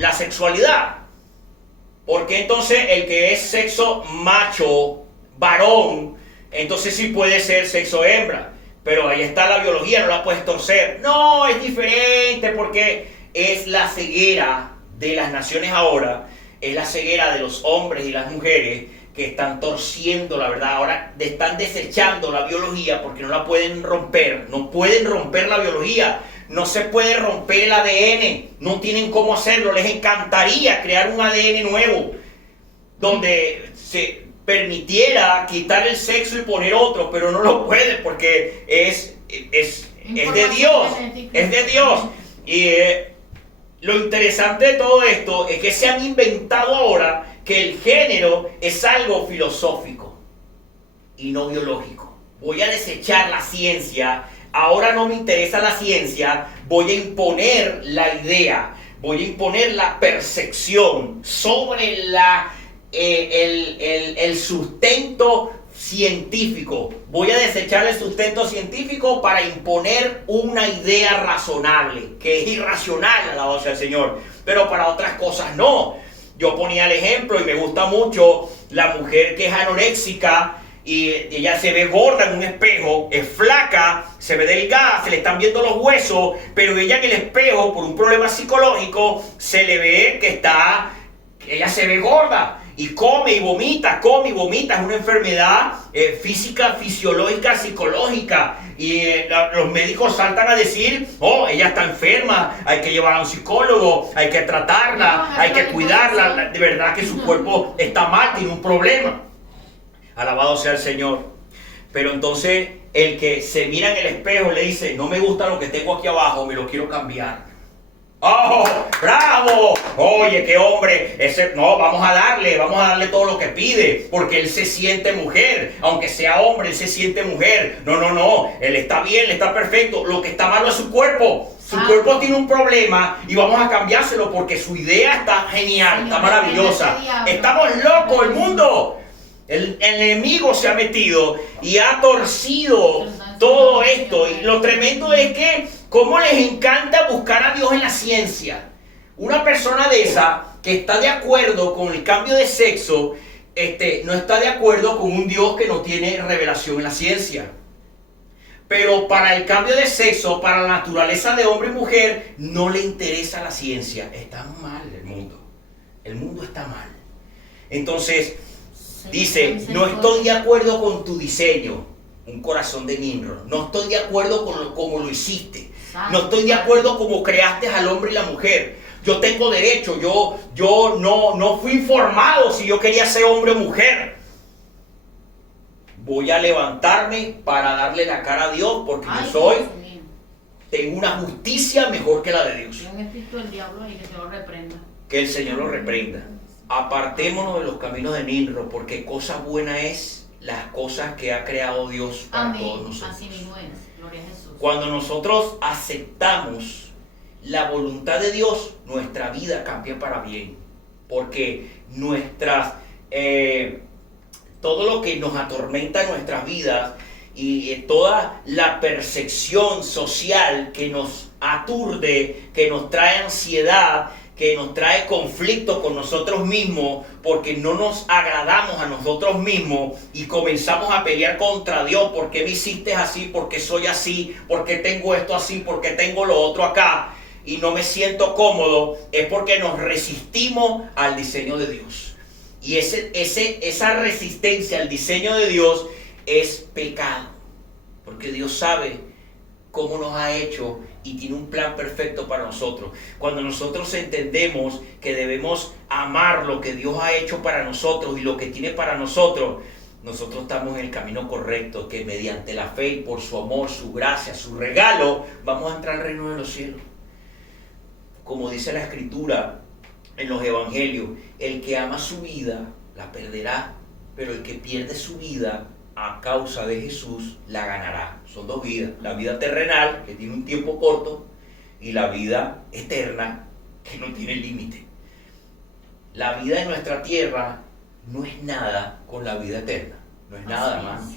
la sexualidad? Porque entonces el que es sexo macho, varón, entonces sí puede ser sexo hembra. Pero ahí está la biología, no la puedes torcer. No, es diferente, porque es la ceguera de las naciones ahora, es la ceguera de los hombres y las mujeres, que están torciendo la verdad. Ahora están desechando la biología porque no la pueden romper. No pueden romper la biología. No se puede romper el ADN. No tienen cómo hacerlo. Les encantaría crear un ADN nuevo donde se permitiera quitar el sexo y poner otro, pero no lo pueden porque es de Dios. Es de Dios. Y lo interesante de todo esto es que se han inventado ahora que el género es algo filosófico y no biológico. Voy a desechar la ciencia. Ahora no me interesa la ciencia. Voy a imponer la idea. Voy a imponer la percepción sobre el sustento científico. Voy a desechar el sustento científico para imponer una idea razonable, que es irracional, alabado sea el Señor, pero para otras cosas no. Yo ponía el ejemplo y me gusta mucho la mujer que es anoréxica y ella se ve gorda en un espejo, es flaca, se ve delgada, se le están viendo los huesos, pero ella en el espejo, por un problema psicológico, se le ve que ella se ve gorda. Y come y vomita, es una enfermedad física, fisiológica, psicológica. Y los médicos saltan a decir, oh, ella está enferma, hay que llevarla a un psicólogo, hay que tratarla, hay que cuidarla. De verdad que su cuerpo está mal, tiene un problema. Alabado sea el Señor. Pero entonces el que se mira en el espejo le dice, no me gusta lo que tengo aquí abajo, me lo quiero cambiar. ¡Oh, bravo! Oye, qué hombre, vamos a darle todo lo que pide, porque él se siente mujer, aunque sea hombre, él se siente mujer. No, él está bien, él está perfecto, lo que está malo es su cuerpo. Su cuerpo tiene un problema y vamos a cambiárselo porque su idea está genial, está maravillosa. Estamos locos, el mundo. El enemigo se ha metido y ha torcido todo esto. Y lo tremendo es que cómo les encanta buscar a Dios en la ciencia. Una persona de esa que está de acuerdo con el cambio de sexo, no está de acuerdo con un Dios que no tiene revelación en la ciencia. Pero para el cambio de sexo, para la naturaleza de hombre y mujer, no le interesa la ciencia. Está mal el mundo. El mundo está mal. Entonces dice, no estoy de acuerdo con tu diseño, un corazón de Nimrod. No estoy de acuerdo con cómo lo hiciste. No estoy de acuerdo cómo creaste al hombre y la mujer. Yo tengo derecho, yo no fui informado si yo quería ser hombre o mujer. Voy a levantarme para darle la cara a Dios porque tengo una justicia mejor que la de Dios. Un espíritu del diablo y que se lo reprenda. Que el Señor lo reprenda. Apartémonos de los caminos de Nimrod, porque cosa buena es las cosas que ha creado Dios para todos nosotros. Así mismo es. Gloria a Jesús. Cuando nosotros aceptamos la voluntad de Dios, nuestra vida cambia para bien, porque todo lo que nos atormenta en nuestras vidas y toda la percepción social que nos aturde, que nos trae ansiedad, que nos trae conflicto con nosotros mismos, porque no nos agradamos a nosotros mismos y comenzamos a pelear contra Dios. ¿Por qué me hiciste así? ¿Por qué soy así? ¿Por qué tengo esto así? ¿Por qué tengo lo otro acá? Y no me siento cómodo. Es porque nos resistimos al diseño de Dios. Y esa resistencia al diseño de Dios es pecado. Porque Dios sabe cómo nos ha hecho y tiene un plan perfecto para nosotros. Cuando nosotros entendemos que debemos amar lo que Dios ha hecho para nosotros y lo que tiene para nosotros, nosotros estamos en el camino correcto, que mediante la fe y por su amor, su gracia, su regalo, vamos a entrar al reino de los cielos. Como dice la Escritura en los Evangelios, el que ama su vida la perderá, pero el que pierde su vida a causa de Jesús la ganará. Son dos vidas: la vida terrenal, que tiene un tiempo corto, y la vida eterna, que no tiene límite. La vida en nuestra tierra no es nada con la vida eterna. No es nada, hermano.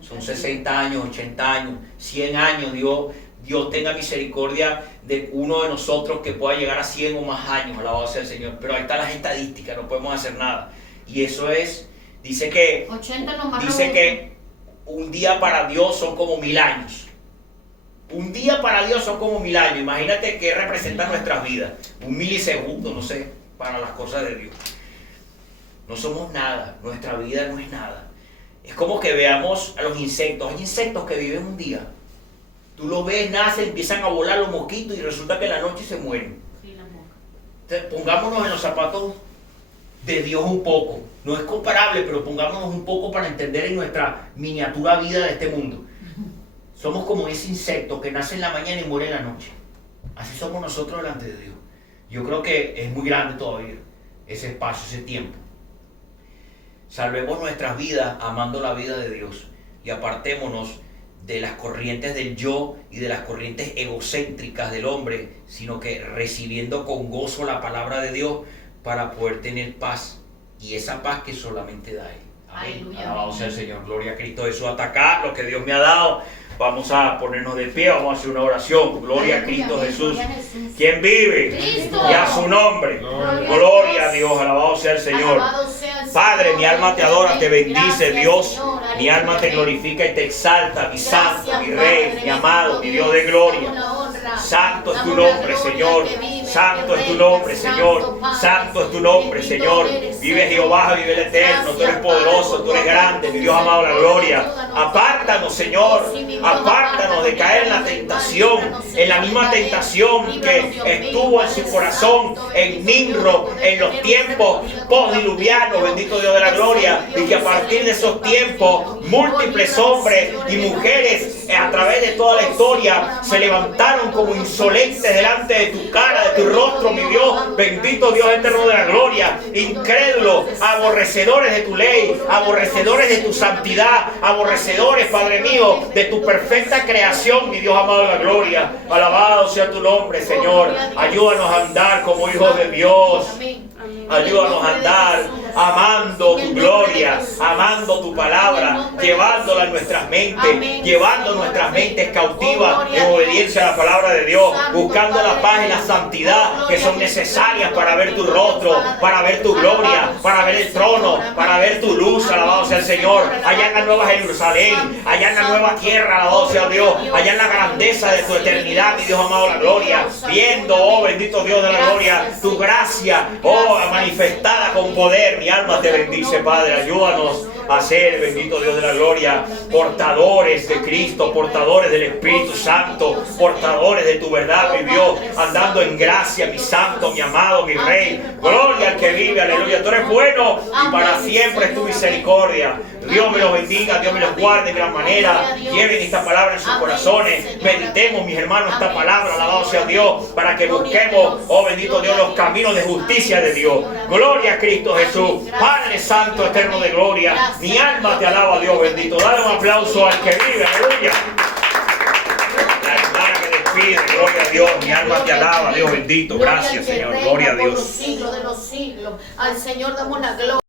Son 60 años, 80 años, 100 años. Dios tenga misericordia de uno de nosotros que pueda llegar a 100 o más años, alabado sea el Señor. Pero ahí están las estadísticas, no podemos hacer nada. Y eso es, dice que un día para Dios son como 1000 años. Un día para Dios son como 1000 años. Imagínate qué representan nuestras vidas. Un milisegundo, no sé, para las cosas de Dios. No somos nada, nuestra vida no es nada. Es como que veamos a los insectos. Hay insectos que viven un día. Tú los ves, nacen, empiezan a volar los mosquitos y resulta que en la noche se mueren. Sí, las moscas. Entonces, pongámonos en los zapatos de Dios un poco. No es comparable, pero pongámonos un poco para entender en nuestra miniatura vida de este mundo. Somos como ese insecto que nace en la mañana y muere en la noche. Así somos nosotros delante de Dios. Yo creo que es muy grande todavía ese espacio, ese tiempo. Salvemos nuestras vidas amando la vida de Dios y apartémonos de las corrientes del yo y de las corrientes egocéntricas del hombre, sino que recibiendo con gozo la palabra de Dios para poder tener paz, y esa paz que solamente da Él. Amén. Aleluya. Alabado sea el Señor. Gloria a Cristo Jesús. Hasta acá lo que Dios me ha dado. Vamos a ponernos de pie, vamos a hacer una oración. Gloria a Cristo Jesús. ¿Quién vive? Cristo. Y a su nombre. Gloria a Dios. Alabado sea el Señor. Padre, mi alma te adora, te bendice, Dios. Mi alma te glorifica y te exalta, mi santo, mi rey, mi amado, mi Dios de gloria. Santo es tu nombre, Señor. Santo es tu nombre, Señor. Santo es tu nombre, Señor. Vive Jehová, vive el Eterno. Tú eres poderoso, tú eres grande, mi Dios amado, la gloria. Apártanos, Señor. Apártanos de caer en la tentación, en la misma tentación que estuvo en su corazón en Nimrod, en los tiempos postdiluvianos, bendito Dios de la gloria, y que a partir de esos tiempos múltiples hombres y mujeres a través de toda la historia se levantaron como insolentes delante de tu cara, de tu rostro, mi Dios, bendito Dios eterno de la gloria, incrédulos, aborrecedores de tu ley, aborrecedores de tu santidad, aborrecedores, Padre mío, de tu perfecta creación, mi Dios amado de la gloria. Alabado sea tu nombre, Señor. Ayúdanos a andar como hijos de Dios. Ayúdanos a andar amando tu gloria, amando tu palabra, llevándola a nuestras mentes, llevando nuestras mentes cautivas en obediencia a la palabra de Dios, buscando la paz y la santidad que son necesarias para ver tu rostro, para ver tu gloria, para ver el trono, para ver tu luz. Alabado sea el Señor. Allá en la nueva Jerusalén, allá en la nueva tierra, alabado sea Dios, allá en la grandeza de tu eternidad, mi Dios amado, la gloria, viendo, oh bendito Dios de la gloria, tu gracia, oh manifestada con poder. Mi alma te bendice, Padre. Ayúdanos a ser, bendito Dios de la gloria, portadores de Cristo, portadores del Espíritu Santo, portadores de tu verdad, mi Dios, andando en gracia, mi santo, mi amado, mi rey. Gloria al que vive, aleluya. Tú eres bueno y para siempre es tu misericordia. Dios me los bendiga, Dios me los guarde de gran manera. Lleven esta palabra en sus corazones. Meditemos, mis hermanos, esta palabra, alabado sea Dios, para que busquemos, oh bendito Dios, los caminos de justicia de Dios. Gloria a Cristo Jesús. Padre Santo, eterno de gloria, mi alma te alaba, Dios bendito. Dale un aplauso al que vive, aleluya. La hermana que despide, gloria a Dios, mi alma te alaba, Dios bendito. Gracias, Señor, gloria a Dios. Por los siglos de los siglos. Al Señor damos la gloria.